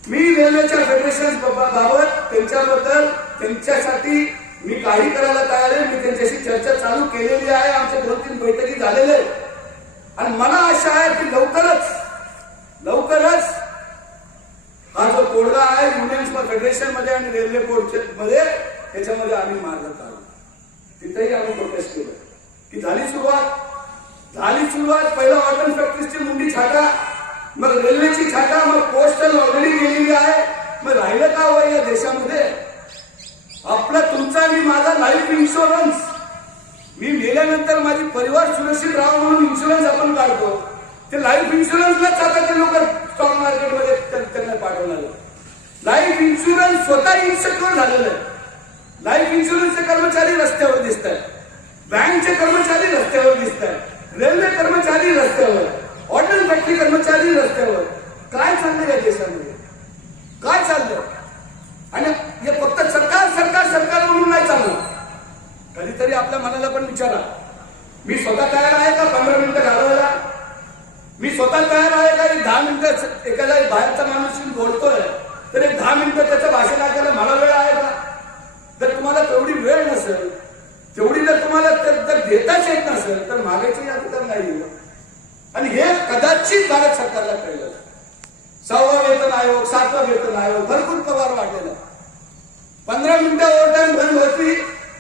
मी रेल्वेच्या फेडरेशन बाबत त्यांच्याबद्दल, त्यांच्यासाठी मी काही करायला तयार आहे. मी त्यांच्याशी चर्चा चालू केलेली आहे. आमच्या 2-3 बैठकी झालेल्या आहेत आणि मला आशा आहे की लवकरच हा जो तोडगा आहे युनियन फेडरेशन मध्ये आणि रेल्वे बोर्ड मध्ये, त्याच्यामध्ये आम्ही मार्ग काढू. तिथेही आम्ही प्रोटेस्ट केलं की झाली सुरुवात. पहिला ऑर्डन्स फॅक्टरीची मुंडी छाटा, मग रेल्वेची छाटा, मग पोस्टल ऑलरेडी गेलेली आहे. मग राहिलं का हो या देशामध्ये? आपला, तुमचा आणि माझा लाईफ इन्शुरन्स. मी मेल्यानंतर माझी परिवार सुरक्षित राहावं म्हणून इन्शुरन्स आपण काढतो. ते लाईफ इन्शुरन्सलाच आता ते लोक स्टॉक मार्केटमध्ये त्यांना पाठवणार. लाईफ इन्शुरन्स स्वतः इन्सेक्युअर झालेलं आहे. लाईफ इन्शुरन्सचे कर्मचारी रस्त्यावर दिसत आहेत, बँकचे कर्मचारी रस्त्यावर दिसत आहेत, रेल्वे कर्मचारी रस्त्यावर, हॉटेल फॅक्टरी कर्मचारी रस्त्यावर. काय चाललंय या देशामध्ये? काय चाललंय? आणि हे फक्त सरकार म्हणून नाही चाललं. कधीतरी आपल्या मनाला पण विचारा, मी स्वतः तयार आहे का 15 मिनिटं घालवायला? मी स्वतः तयार आहे का 10 मिनिटं एखादा बाहेरचा माणूस बोलतोय तर 10 मिनिटं त्याचं भाषण ऐकायला मला वेळ आहे का? जर तुम्हाला तेवढी वेळ नसेल, तेवढी जर तुम्हाला जर देताच येत नसेल तर मागायची यादी तर नाही. आणि हे कदाचित भारत सरकारला कळलं. 6वा वेतन आयोग, 7वा वेतन आयोग, भरपूर पगार वाढलेला. 15 मिनिटं ओव्हरटाईम बंद होती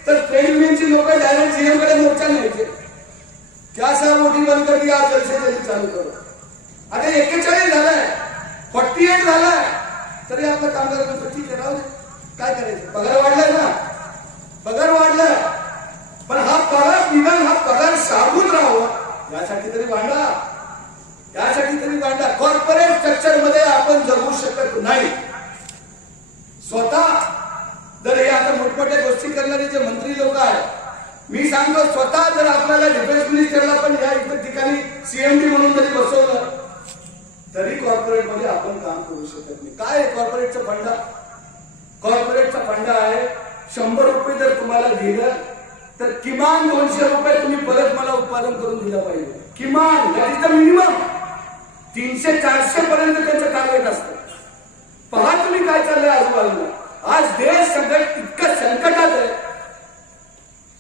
तर ट्रेड युनियनची लोक डायरेक्ट सीएम कडे मोर्चा न्यायचे. क्या साहेब मोठी बंद कर दिया, जलसे जल्दी चालू करो. आता 41 झालाय, 48 झालाय, तरी आपलं कामगार म्हणतो ठीक आहे, राहू दे, काय करायचं, पगार वाढलाय ना, पगार वाढलाय. पण हा पगार, निदान हा पगार साबूत राहावा यासाठी तरी भांडा, यासाठी तरी भांडा. कॉर्पोरेट स्ट्रक्चर मध्ये आपण जगू शकत नाही. स्वतः जर हे आता मोठमोठ्या गोष्टी करणारे जे मंत्री लोक आहेत, मी सांगतो स्वतः जर आपल्याला डिफेन्स मिनिस्टरला पण या ठिकाणी सीएमडी म्हणून जरी बसवलं तरी कॉर्पोरेट मध्ये आपण काम करू शकत नाही. काय कॉर्पोरेटचा फंडा? कॉर्पोरेटचा फंडा आहे 100 रुपये जर तुम्हाला दिलं तर किमान 200 रुपये तुम्ही परत मला उत्पादन करून दिलं पाहिजे. किमान दॅट इज द मिनिमम. 300-400 पर्यंत त्यांचं टार्गेट असतं. पहा तुम्ही काय चाललंय आजूबाजूला. आज देश सगळं इतकं संकटात आहे,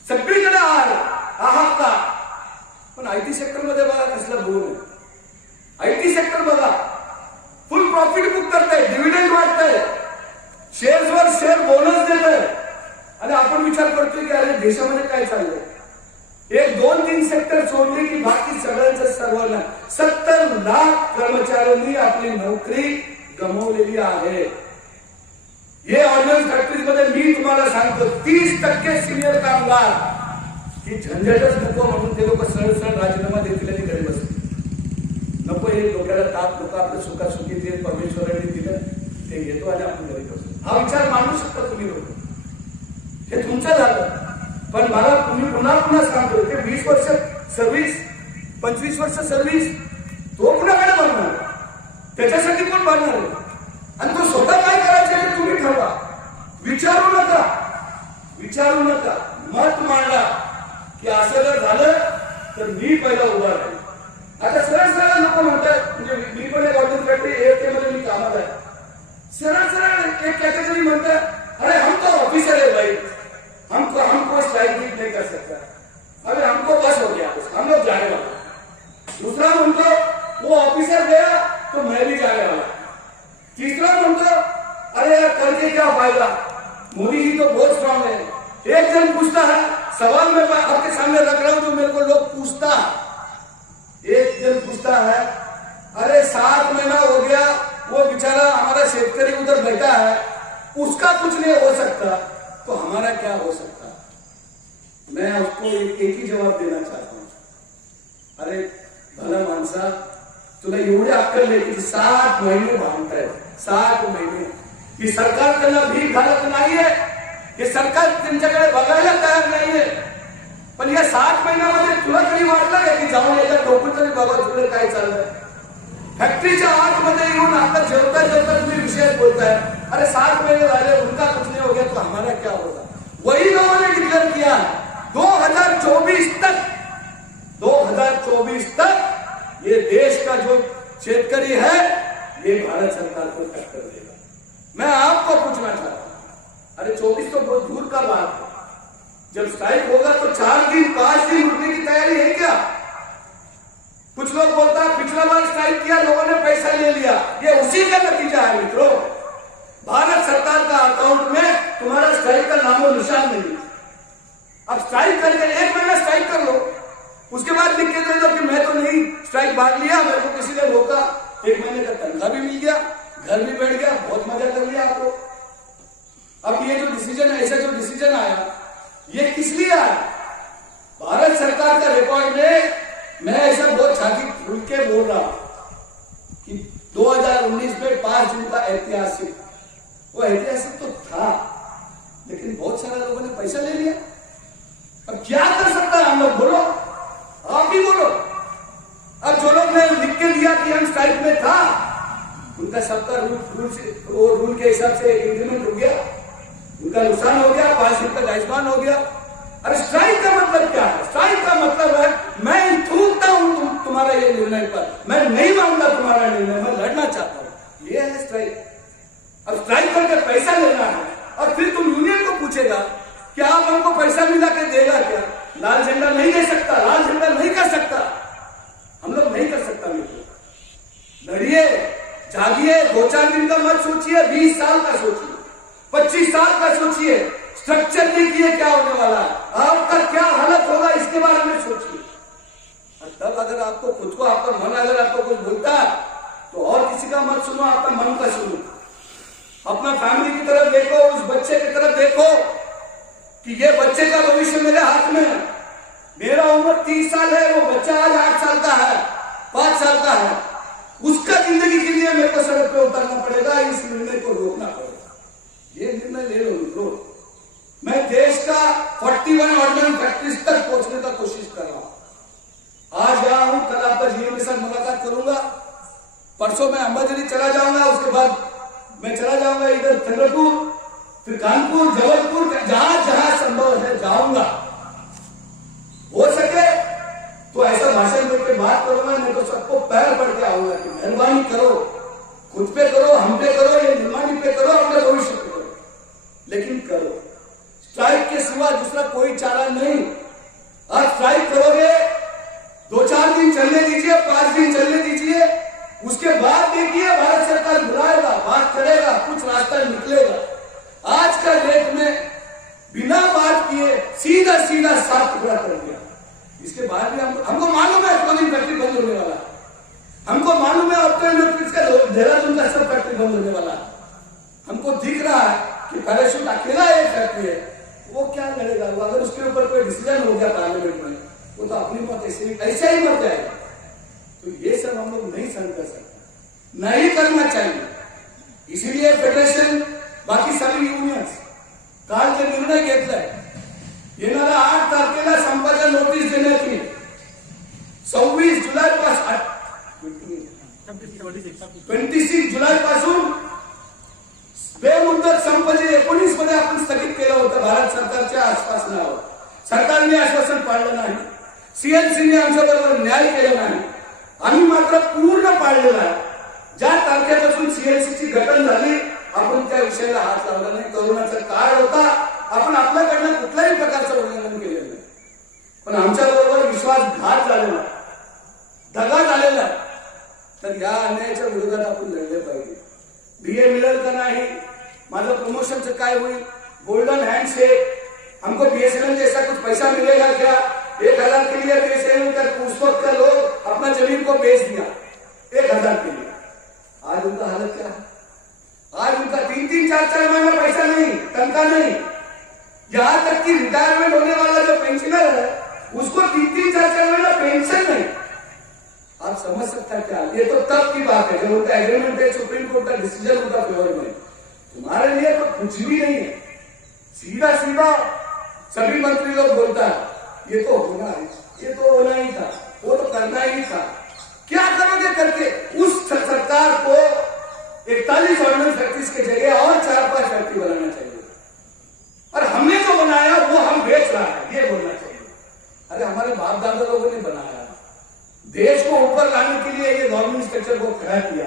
सगळीकडे हाहाकार. पण आयटी सेक्टर मध्ये बघा कसला बोल आहे. आयटी सेक्टर बघा फुल प्रॉफिट बुक करताय, डिव्हिडंड वाटतंय, शेअर्सवर शेअर बोनस देत आहे. आणि आपण विचार करतोय की अरे देशामध्ये काय चाललंय. 1-2-3 सेक्टर सोडले की बाकी सगळ्यांचं सर्वांना 70 लाख कर्मचाऱ्यांनी आपली नोकरी गमावलेली आहे. हे ऑर्डिनन्स फॅक्टरीज मध्ये मी तुम्हाला सांगतो 30% सिनियर कामगार ही झंझटच नको म्हणून ते लोक सरळ सरळ राजीनामा देतील आणि घरी बसतील. नको हे डोक्याला ताप, नको आपल्या सुखासुखी जे परमेश्वरांनी दिलं ते घेतो आणि आपण घरी बसतो. हा विचार मांडू शकता तुम्ही लोक. हे तुमचं झालं. पण मला तुम्ही पुन्हा सांगतो ते 20 वर्ष सर्व्हिस, 25 वर्ष सर्व्हिस तो कुणाकडे बनणार? त्याच्यासाठी कोण बनणार आहे? आणि तो स्वतः काय करायचे ते तुम्ही ठरवा. विचारू नका, मत मांडा की असं जर झालं तर मी पहिला उभा राहील. आता सरळ लोक म्हणतात, म्हणजे मी पण एक ऑर्डिनन्स फॅक्टरी AFK मध्ये मी कामात आहे. सरळ एक कॅटेगरी म्हणतात अरे हम तो ऑफिसर है भाई, हमको स्ट्राइक नहीं कर सकता, अरे हमको बस हो गया, हम लोग जाने वाले. दूसरा म्हणतो वो ऑफिसर गया तो मैं भी जाने वाला. तीसरा म्हणतो अरे यार करके क्या फायदा, मोदी जी तो बहुत स्ट्रांग है. एक जन पूछता है, सवाल मैं आपके सामने रख रहा हूं जो मेरे को लोग पूछता, एक जन पूछता है अरे 7 महीना हो गया वो बेचारा हमारा शेतकरी उधर बैठा है, उसका कुछ नहीं हो सकता, तो हमारा क्या हो सकता. मैं उसको एक ही जवाब देना चाहता हूं. अरे भला माणसा, तुला एवढी अक्कल नाही की 7 महिने भांडतायत. 7 महिने ही सरकार त्यांना भीक घालत नाहीये. हे सरकार त्यांच्याकडे बघायला तयार नाहीये. पण या 7 महिन्यामध्ये तुला तरी वाटलं का की जाऊन एकदा डोकं तरी बघा तुला काय चाललंय. फॅक्टरीच्या आतमध्ये येऊन आता जेवता तुम्ही विषय बोलताय. अरे 7 महीने झाले, उनका कुछ नहीं हो गया तो हमारा क्या होगा. वही लोगों ने डिक्लेयर किया 2024 तक ये देश का जो शेतकरी है ये भारत सरकार को टक्कर देगा. मैं आपको पूछना चाहता हूं, अरे 24 तो बहुत दूर का बात है. जब स्ट्राइक होगा तो 4 दिन 5 दिन रुकने की तैयारी है क्या? कुछ लोग बोलता है पिछला बार स्ट्राइक किया, लोगों ने पैसा ले लिया. ये उसी का नतीजा है मित्रों. भारत सरकार का अकाउंट में तुम्हारा स्ट्राइक का नामो निशान नहीं. अब स्ट्राइक करके 1 महीना स्ट्राइक कर लो, उसके बाद लिख के दे दो कि मैं तो नहीं स्ट्राइक भाग लिया, मेरे को किसी ने रोका, 1 महीने का तनख्वाह भी मिल गया, घर भी बैठ गया, बहुत मजा कर लिया आपको. अब ये जो डिसीजन है, ऐसा जो डिसीजन आया, ये किस लिए आया? भारत सरकार का रिकॉर्ड में मैं ऐसा बहुत छाती खुल के बोल रहा हूं कि 2019 में 5 जून का ऐतिहासिक, वो ऐतिहासिक तो था, लेकिन बहुत सारे लोगों ने पैसा ले लिया. अब क्या कर सकता है हम लोग? बोलो, आप ही बोलो. अब जो लोग ने लिख के दिया कि हम स्ट्राइक में था, उनका सबका रूल के हिसाब से इंक्रीमेंट हो गया, उनका नुकसान हो गया, 5 दिन का दायित्वान हो गया. अरे स्ट्राइक का मतलब क्या है? स्ट्राइक का मतलब है मैं थूकता हूं तुम्हारा ये निर्णय पर, मैं नहीं मानता तुम्हारा निर्णय, मैं लड़ना चाहता हूं. ये है स्ट्राइक. अब स्ट्राइक करके पैसा लेना है और फिर तुम यूनियन को पूछेगा कि आप हमको पैसा मिला के देगा क्या? लाल झंडा नहीं दे सकता, लाल झंडा नहीं कर सकता, हम लोग नहीं कर सकता. मित्रों लड़िए, जागिए. 2-4 दिन का मत सोचिए, 20 साल का सोचिए, 25 साल का सोचिए. स्ट्रक्चर देखिए क्या होने वाला है, आपका क्या हालत होगा इसके बारे में सोचिए. और तब अगर आपको खुद को, आपका मन अगर आपको कुछ बोलता है तो और किसी का मत सुनो, आपका मन का सुनो. अपना फैमिली की तरफ देखो, उस बच्चे की तरफ देखो कि ये बच्चे का भविष्य मेरे हाथ में है. मेरा उम्र 30 साल है, वो बच्चा आज 8 साल का है, 5 साल का है. उसका जिंदगी के लिए मेरे को सड़क पे उतरना पड़ेगा, इस निर्णय को रोकना पड़ेगा. ये निर्णय ले लो मित्रों. मैं देश का 41 ऑर्डिनेंस फैक्ट्रीज तक पहुंचने का कोशिश कर रहा हूं। आज यहां हूं, कल आपका जीवन के साथ मुलाकात करूंगा, परसों मैं अंबाझरी चला जाऊंगा, उसके बाद मैं चला जाऊंगा इधर चंद्रपुर, फिर कानपुर, जबलपुर, जहां जहां संभव है जाऊंगा। हो सके तो ऐसा भाषण देकर बात करूंगा, नहीं तो सबको पैर पड़ के आऊंगा कि मेहरबानी करो, खुद पे करो, हम पे करो, ये निर्माणी पे करो, अपने भविष्य पे करो, लेकिन करो। स्ट्राइक के सिवा दूसरा कोई चारा नहीं। आज स्ट्राइक करोगे, 2-4 दिन चलने दीजिए, 5 दिन चलने दीजिए, उसके बाद देखिए भारत सरकार बुलाएगा, बात करेगा, कुछ रास्ता निकलेगा। आज का डेट में बिना बात किए सीधा सीधा 7 टुकड़ा कर दिया। इसके बाद भी हमको मालूम है कौन फैक्ट्री बंद होने वाला, हमको मालूम है ऑप्टो इलेक्ट्रिक्स का देहरादून का सब फैक्ट्री बंद होने वाला। हमको दिख रहा है कि पैराशूट अकेला एक फैक्ट्री है, वो क्या लड़ेगा, वो अगर उसके ऊपर कोई डिसीजन हो गया पार्लियामेंट में, वो तो अपनी मौत ऐसे ही मर जाएगा। तो ये सब हम लोग नहीं सहन कर सकते, नहीं करना चाहिए। इसीलिए फेडरेशन, बाकी सभी युनियन्स काल जे निर्णय घेतलाय, येणाऱ्या 8 तारखेला संपाचा नोटीस देण्यात येईल। 26 जुलैपासून बेमुदत संप जे 19 मध्ये आपण स्थगित केलं होतं भारत सरकारच्या आश्वासनावर, सरकारने आश्वासन पाळलं नाही, सीएलसीने आमच्याबरोबर न्याय केला नाही, आम्ही मात्र पूर्ण पाळलेला आहे। ज्या तारखेपासून सीएलसीची घटना झाली आपण त्या विषयाला हात लावला नाही। कोरोनाचा काळ होता, आपण आपल्याकडनं कुठल्याही प्रकारचं उल्लंघन केलेलं नाही, पण आमच्याबरोबर विश्वासघात झालेला, दगा झालेला, तर या अन्यायाच्या विरोधात आपण लढले पाहिजे। बीए मिळेल का नाही, माझं प्रमोशनचं काय होईल, गोल्डन हँडशेक, हमको बीएसएनएल जैसा कुछ पैसा मिलेगा क्या, 1000 के लिए बीएसएनएल का उस वक्त का लोग अपना जमीन को बेच दिया 1000 के लिए। आज उनका हालत क्या है, आज उनका 3-3, 4-4 महीना पैसा नहीं, तनख्वाह नहीं, यहां तक कि रिटायरमेंट होने वाला जो पेंशनर है उसको 3-3, 4-4 महीना पेंशन नहीं। आप समझ सकता क्या, ये तो तब की बात है जब उनका एग्रीमेंट है, सुप्रीम कोर्ट का डिसीजन उनका फेवर में। तुम्हारे लिए तो कुछ भी नहीं है, सीधा सीधा सभी मंत्री लोग बोलता है ये तो होना है, ये तो होना ही था, वो तो करना ही था। क्या करोगे करके उस सरकार को 41 ऑर्डिनेंस फैक्ट्रीज की जगह और 4-5 फैक्ट्री बनाना चाहिए, और हमने जो बनाया वो हम बेच रहा है, ये बोलना चाहिए। अरे हमारे बाप दादा लोगों ने बनाया, देश को ऊपर लाने के लिए ये गवर्नमेंट स्ट्रक्चर को खड़ा किया,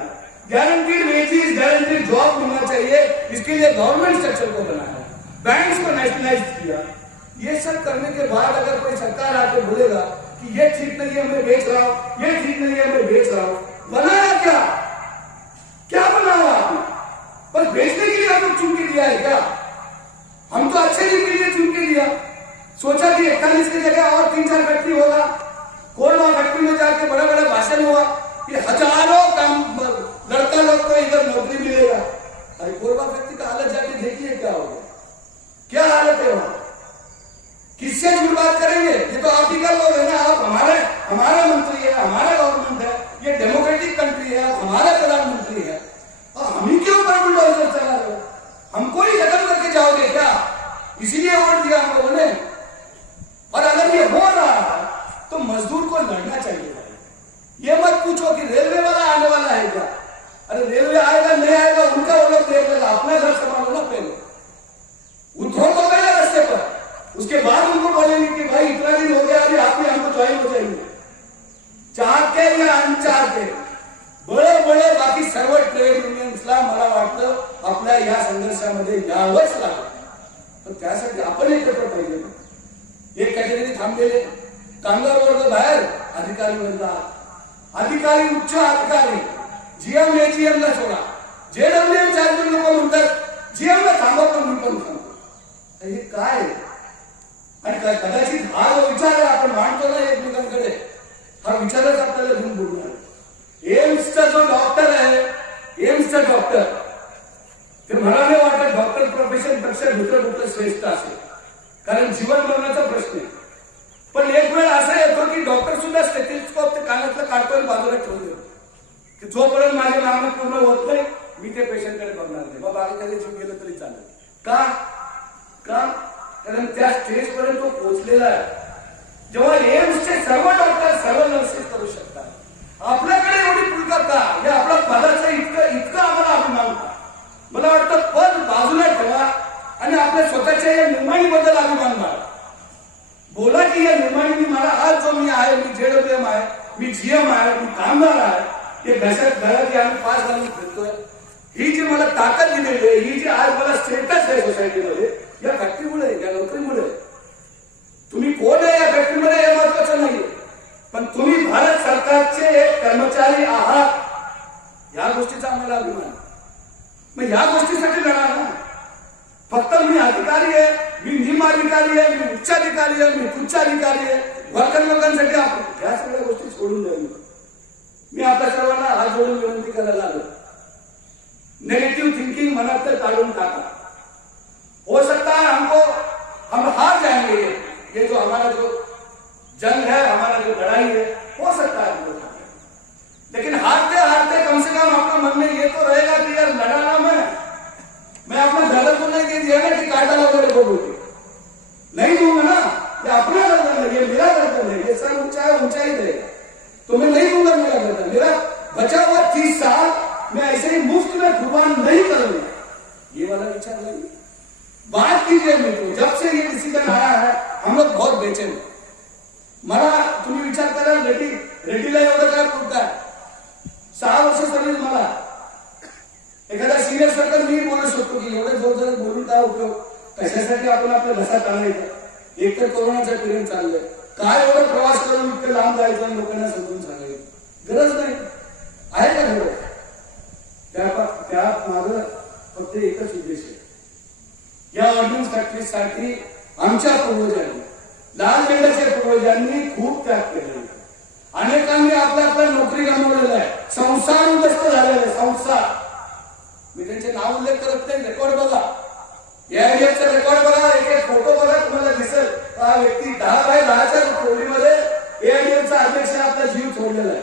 गारंटीड वेजेस, गारंटीड जॉब मिलना चाहिए, इसके लिए गवर्नमेंट स्ट्रक्चर को बनाया, बैंक्स को नेशनलाइज किया। ये सब करने के बाद अगर कोई सरकार आके बोलेगा कि ये ठीक नहीं है मैं बेच रहा हूं, ये ठीक नहीं है मैं बेच रहा हूं, बनाया क्या, क्या बनाया आपने? बस बेचने के लिए आप लोग चुन के दिया है क्या? हम तो अच्छे दिन के लिए चुन के दिया, सोचा कि 41 की जगह और 3-4 फैक्ट्री होगा, कोलवा फैक्ट्री में जाके बड़ा बड़ा भाषण हुआ कि हजारों काम लड़का लोग को इधर नौकरी मिलेगा। अरे कोलवा फैक्ट्री का हालत जाके देखिए क्या होगा, क्या हालत है वहां, किससे झूठ बात करेंगे? ये तो आप ही का लोग है ना, आप हमारा मंत्री है, हमारा गवर्नमेंट है, ये डेमोक्रेटिक कंट्री है, हमारा प्रधानमंत्री है, और हम ही क्यों पर बुलडोजर चला रहे हो? हमको ही खत्म करके जाओगे क्या? इसीलिए वोट दिया हम लोगों ने। और अगर ये हो रहा है तो मजदूर को लड़ना चाहिए भाई। ये मत पूछो कि रेलवे वाला आने वाला है क्या, अरे रेलवे आएगा नहीं आएगा उनका वो लोग देख लेगा, अपना घर संभालो ना पहले। उद्धव तो गए रास्ते पर, उसके बाद उनको बोलेंगे कि भाई इतना दिन हो गया, अभी आप भी हमको ज्वाइन हो जाएंगे, चाह के या अनचाह के। बड़े बड़े बाकी सर्व ट्रेड युनियन्सला मला वाटतं आपल्या या संघर्षामध्ये यावंच लागेल, पण त्यासाठी आपण एकत्र पाहिजे। एक कॅटेगरी थांबलेले, कामगार वर्ग बाहेर, अधिकारी वर्ग आत, अधिकारी उच्च अधिकारी जीएम एजीएम ला सोडा, जेडब्ल्यूएम चार्जर लोक म्हणतात जीएम ला थांबवा, पण मी पण थांबतो। हे काय? आणि कदाचित हा जो विचार आहे आपण मांडतो ना एकमेकांकडे, हा विचारच आपल्याला घेऊन बोलणार। एम्सचा जो डॉक्टर आहे, एम्सचा डॉक्टर, ते मला नाही वाटत डॉक्टर प्रोफेशन पेक्षा दुसरं कुठलं श्रेष्ठ असेल, कारण जीवन मरणाचा प्रश्न आहे। पण एक वेळ असा येतो की डॉक्टर सुद्धा स्टेथिस्कोप ते कानातलं काढतो आणि बाजूला ठेवून देतो की जोपर्यंत माझे मागणं पूर्ण होत नाही मी ते पेशंटकडे बघणार नाही, बाबा बाकी जीव गेलं तरी चालेल। का कारण त्या स्टेज पर्यंत तो पोहोचलेला आहे. जेव्हा एम्सचे सर्व डॉक्टर सर्व नर्सेस करू शकतात, आपल्याकडे एवढी भूमिका का? हे आपल्या पदाचं इतकं आम्हाला अभिमान का? मला वाटतं पद बाजूला ठेवा आणि आपल्या स्वतःच्या या निर्माणीबद्दल अभिमान मारा. बोला की या निर्माणीने मला आज जो मी आहे, मी JWM आहे, मी GM आहे, मी कामगार आहे, हे घरात आम्ही 5 घालून फिरतोय, ही जी मला ताकद दिलेली आहे, ही जी आज मला स्टेटस आहे सोसायटीमध्ये, या फॅक्टरीमुळे, या नोकरीमुळे. तुम्ही कोण आहे या फॅक्टरीमध्ये हे महत्वाचं नाहीये, पण तुम्ही भारत सरकारचे एक कर्मचारी आहात, या गोष्टीचा आम्हाला अभिमान. मग या गोष्टीसाठी लढा ना. फक्त मी अधिकारी आहे, मी निम अधिकारी आहे, मी उच्चाधिकारी आहे, मी उच्चाधिकारी आहे, वर्कर लोकांसाठी आपण या सगळ्या गोष्टी सोडून द्यावी. मी आपल्या सर्वांना हात जोडून विनंती करायला आलो, नेगेटिव्ह थिंकिंग मनात तर काढून टाका. हो सकता है हम हार जाएंगे, ये जो हमारा जो जंग है, हमारा जो लड़ाई है, हो सकता है हमको, लेकिन हारते हारते कम से कम आपके मन में ये तो रहेगा कि यार लड़ाना मैं अपने दादा को नहीं दिया ना कि काटा वगैरह को बोलती नहीं दूंगा ना, ये अपना गर्दन है, ये मेरा गर्दन है, ये सर ऊंचाई रहेगा, तो मैं नहीं दूंगा मेरा गर्दन. मेरा बचा हुआ 30 साल मैं ऐसे ही मुफ्त में कुर्बान नहीं करूंगा, ये वाला विचार नहीं. बात कीजिए मित्रों, जब से ये डिसीजन आया है हम लोग बहुत बेचैन. मला तुम्ही विचार करा, रेड्डीला एवढं काय पुरतं आहे, 6 वर्ष सर्विस. मला एखादा सिनियर सर्कल मी बोलू शकतो की एवढे जोर जोरात बोलून काय उपयोग, कशासाठी आपण आपल्या घसात आणायचं. एक तर कोरोनाचा पिरियड चाललंय, काय एवढं प्रवास करून इतकं लांब जायचं आणि लोकांना समजून सांगायचं, गरज नाही आहे का गरज? त्या मागं फक्त एकच उद्देश आहे. या ऑर्डिनन्स फॅक्टरीसाठी आमच्या पूर्वजांनी, लाल झेंड्याच्या पूर्वजांनी खूप त्याग केले. अनेकांनी आपल्या नोकरी गमावलेला आहे, संसार उद्ध्वस्त झालेला आहे, संसार. मी त्यांचे नाव उल्लेख करत नाही, रेकॉर्ड बघा, एआयडीएफचा रेकॉर्ड बघा, एक फोटो बघा, तुम्हाला दिसेल हा व्यक्ती 10x10च्या टोळीमध्ये एआयडीएफचा अध्यक्ष आपला जीव सोडलेला आहे.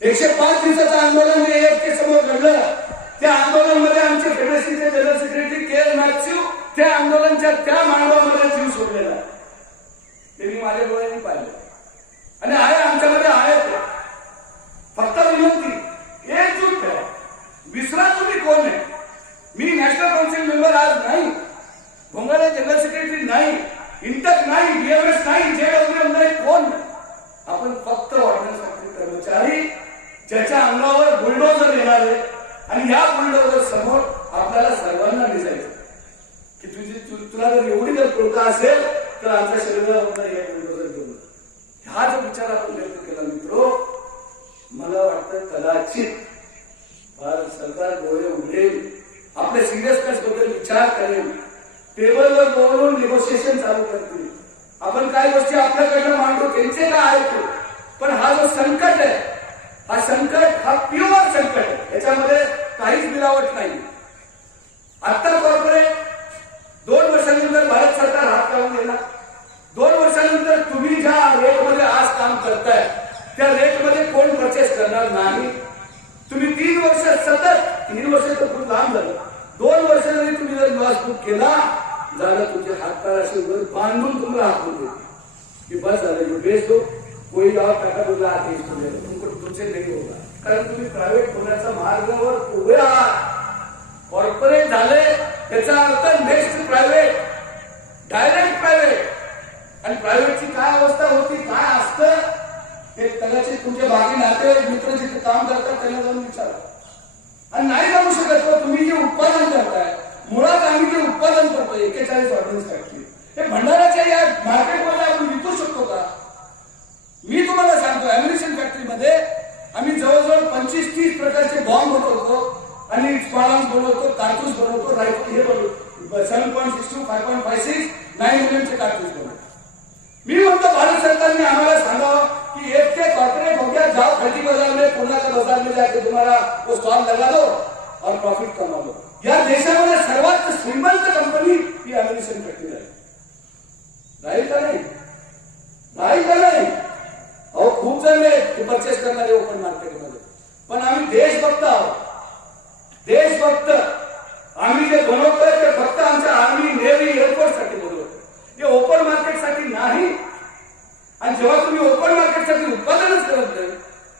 105 दिवसाचं आंदोलन AFK समोर घडलं. त्या आंदोलनामध्ये आमचे फेडरेशनचे जनरल सेक्रेटरी KL मॅथ्यू त्या आंदोलनाच्या त्या मानवामध्ये जीव सोडलेला आहे. ते मी माझ्या डोळ्यांनी पाहिलं आणि आहे आमच्यामध्ये आहे. फक्त विनंती, एकजूट ठेवा. विसरा तुम्ही कोण आहे. मी नॅशनल काउन्सिल मेंबर आज नाही, भोंगाले जनरल सेक्रेटरी नाही, इंटक नाही, BMS नाही, JWM नाही, कोण नाही. आपण फक्त ऑर्डिनन्स फॅक्टरी कर्मचारी, ज्याच्या अंगावर बुलडोजर येणार आहे आणि या बुलडोजर समोर आपल्याला सर्वांना दिसायचं की तुला जर एवढी जर कृपा असेल तर आमच्या शरीरावर हे बुलडोजर घेऊन. हा जो विचार आपण व्यक्त केला मित्रो, मला वाटतं कदाचित भारत सरकार डोळे उघडेल, आपल्या सिरियसनेस बद्दल विचार करेल, टेबलवर बोलून निगोशिएशन चालू करतील. आपण काही गोष्टी आपल्याकडनं मांडतो, त्यांचे काय ऐकतो, पण हा जो संकट आहे, हा संकट हा प्युअर संकट आहे, याच्यामध्ये काहीच मिलावट नाही. आता कॉर्पोरेट 2 वर्षानंतर भारत सरकार हात लावून देणार. 2 वर्षानंतर तुम्ही ज्या रेटमध्ये आज काम करताय त्या रेटमध्ये कोण परचेस करणार नाही. तुम्ही 3 वर्ष सतत, 3 वर्ष तर खूप लांब झालं, 2 वर्ष जरी तुम्ही जर लॉस बुक केला झालं, तुमचे हातपाय असे वर बांधून तुम्हाला हाकून देते की बस झालं, यू बेच दो, कोई और टाका बोला आते तुमचे नाही होगा. कारण तुम्ही प्रायव्हेट होण्याच्या मार्गावर उभे आहात. कॉर्पोरेट झाले त्याचा अर्थ नेक्स्ट प्रायव्हेट, डायरेक्ट प्रायव्हेट. आणि प्रायव्हेटची काय अवस्था होती, काय असतं हे कदाचित तुमच्या बाकी नातेवाईक मित्र जिथे काम करतात त्यांना जाऊन विचारा. आणि नाही जाऊ शकत, तुम्ही जे उत्पादन करताय, मुळात आम्ही जे उत्पादन करतोय 41 ऑर्डिनन्स फॅक्टरी, हे भंडाराच्या या मार्केटमध्ये आपण विकू शकतो का? मी तुम्हाला सांगतो, अॅम्युनिशन फॅक्टरीमध्ये आम्ही जवळजवळ 25-30 प्रकारचे बॉम्ब बनवतो आणि स्क्वाड्स बनवतो, कारतूस बनवतो, रायफल हे बनवतो, 7.62, 5.56, 9mm कारतूस बनवतो. मी म्हणतो भारत सरकारने आम्हाला सांगावं कि एक के कॉर्पोरेट हो गया, जाओ खड़ी बाजार में, पूना का बाजार में जाके तुम्हारा वो स्टॉल लगा दो और प्रॉफिट कमा लो. या देशामध्ये सर्वात श्रीमंत कंपनी ही अॅम्युनिशन फॅक्टरी आहे. राहील का नाही? राहील का नाही? अहो खूप जण आहेत परचेस करणारे ओपन मार्केटमध्ये, पण आम्ही देशभक्त आहोत. देशभक्त आम्ही जे बनवतोय ते फक्त आमच्या आर्मी, नेव्ही, एअरफोर्स साठी बनवतोय. ओपन मार्केटसाठी नाही, आणि जेव्हा तुम्ही ओपन मार्केटसाठी उत्पादनच करत नाही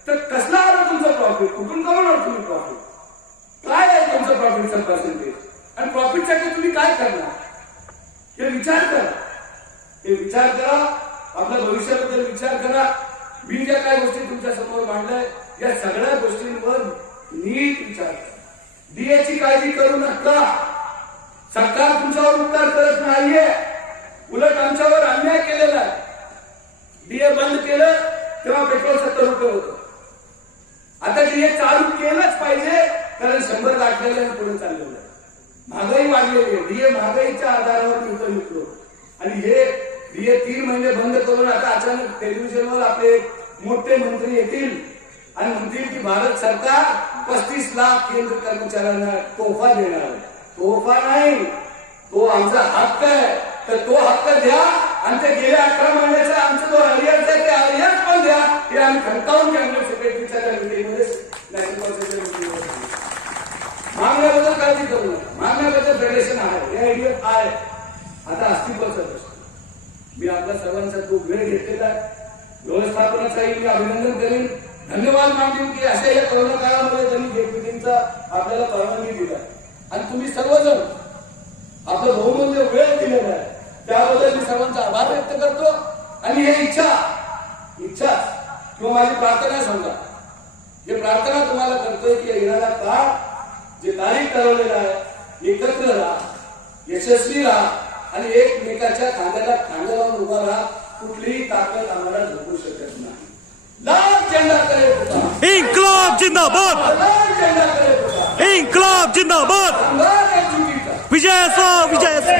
तर कसला आला तुमचा प्रॉफिट? कुठून कमवणार तुम्ही प्रॉफिट? काय आहे तुमचं प्रॉफिटचं पर्सेंटेज? आणि प्रॉफिटसाठी तुम्ही काय करणार हे विचार करा. हे विचार करा, आपल्या भविष्याबद्दल विचार करा. मी ज्या काही गोष्टी तुमच्या समोर मांडल्या या सगळ्या गोष्टींवर नीट विचार करा. डीएची काळजी करू नका. सरकार तुमच्यावर उपकार करत नाहीये, उलट आमच्यावर अन्याय केलेला आहे. डीए बंद केलं तेव्हा पेट्रोल 70 रुपये होतं. आता डीए चालू केलंच पाहिजे, कारण 100 गाठलेलं आहे, पुढे चाललेलं आहे. महागाई वाढलेली आहे. डीए महागाईच्या आधारावर मिळतो. आणि हे डीए 3 महिने बंद करून आता अचानक टेलिव्हिजनवर आपले मोठे मंत्री येतील आणि म्हणतील की भारत सरकार 35 लाख केंद्र कर्मचाऱ्यांना तोहफा देणार आहे. तोहफा नाही, तो आमचा हक्क आहे. तर तो हक्क द्या, आणि ते गेल्या 18 महिन्याचा आमचा जो अरियर्स आहे ते अरियर्स पण द्या. हे आम्ही खंतावून कॅबिनेट सेक्रेटरीच्या मीटिंगमध्ये नॅशनल कॉन्फरन्सच्या मीटिंगमध्ये मागण्याबद्दल काळजी करू नका. मागण्याबद्दल फेडरेशन आहे, हे आयडीएफ आहे. आता अस्तित्वाचा प्रश्न. मी आपल्या सर्वांचा खूप वेळ घेतलेला आहे. व्यवस्थापनाचाही मी अभिनंदन करेन, धन्यवाद मानतील की अशा या कोरोना काळामध्ये त्यांनी गेट मिटिंगचा आपल्याला परवानगी दिला आणि तुम्ही सर्वजण आपला बहुमूल्य वेळ दिलेला आहे. त्याबद्दल मी सर्वांचा आभार व्यक्त करतो. आणि हे इच्छा किंवा माझी प्रार्थना समजा, हे प्रार्थना तुम्हाला करतोय की येणारा काळ जे तारीख ठरवलेला आहे, एकत्र राहा, यशस्वी राहा आणि एकमेकाच्या खांद्याला खांदा लावून उभा राहा. कुठलीही ताकद आम्हाला झोपू शकत नाही. लाल झेंडा करे पुकार, इन्कलाब जिंदाबाद, लाल झेंडा करे पुकार, इन्कलाब जिंदाबाद, विजय असो, विजय असो.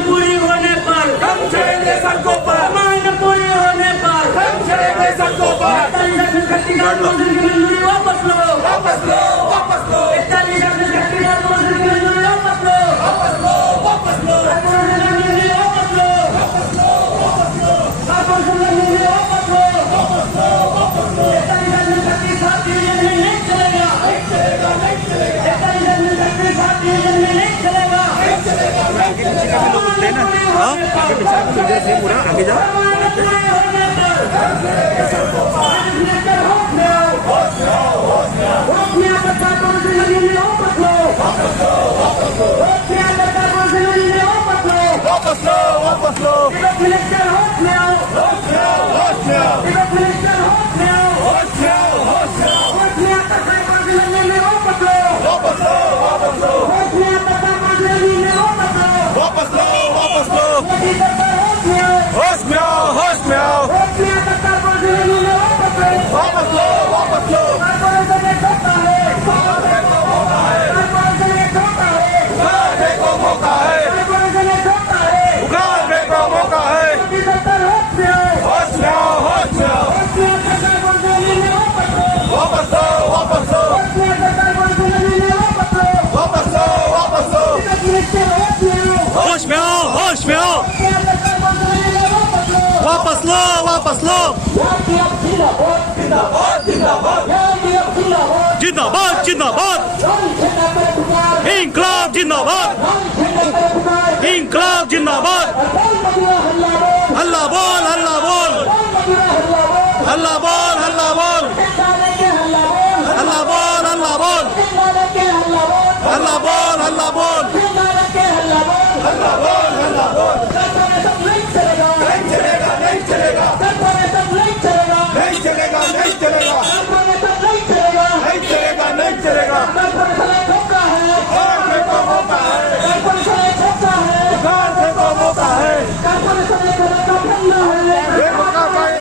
पूरी होने पर हम चढ़ेंगे सड़कों पर, पूरी होने पर हम चढ़ेंगे सड़कों पर। 41 खट्टी का मंजूरी की मंजूरी वापस लो, वापस लो, वापस लो। 41 खट्टी का मंजूरी की मंजूरी वापस लो, वापस लो, वापस लो। मंजूरी वापस लो, वापस लो, वापस लो। मंजूरी वापस लो, वापस लो, वापस लो। 41 खट्टी साथ में नहीं चलेगा, नहीं चलेगा, नहीं चलेगा। 41 खट्टी साथ में नहीं चलेगा, नहीं चलेगा। पूरा आगे जाओ. वापस लो, वापस लो. जिंदाबाद, जिंदाबाद. इन्कलाब जिंदाबाद इंकलाब जिंदाबाद हल्ला बोल हल्ला बोल हल्ला बोल हल्ला बोल हल्ला बोल हल्ला बोल हल्ला बोल हल्ला बोल हल्ला बोल हल्ला बोल नहीं चलेगा नहीं चलेगा नहीं चलेगा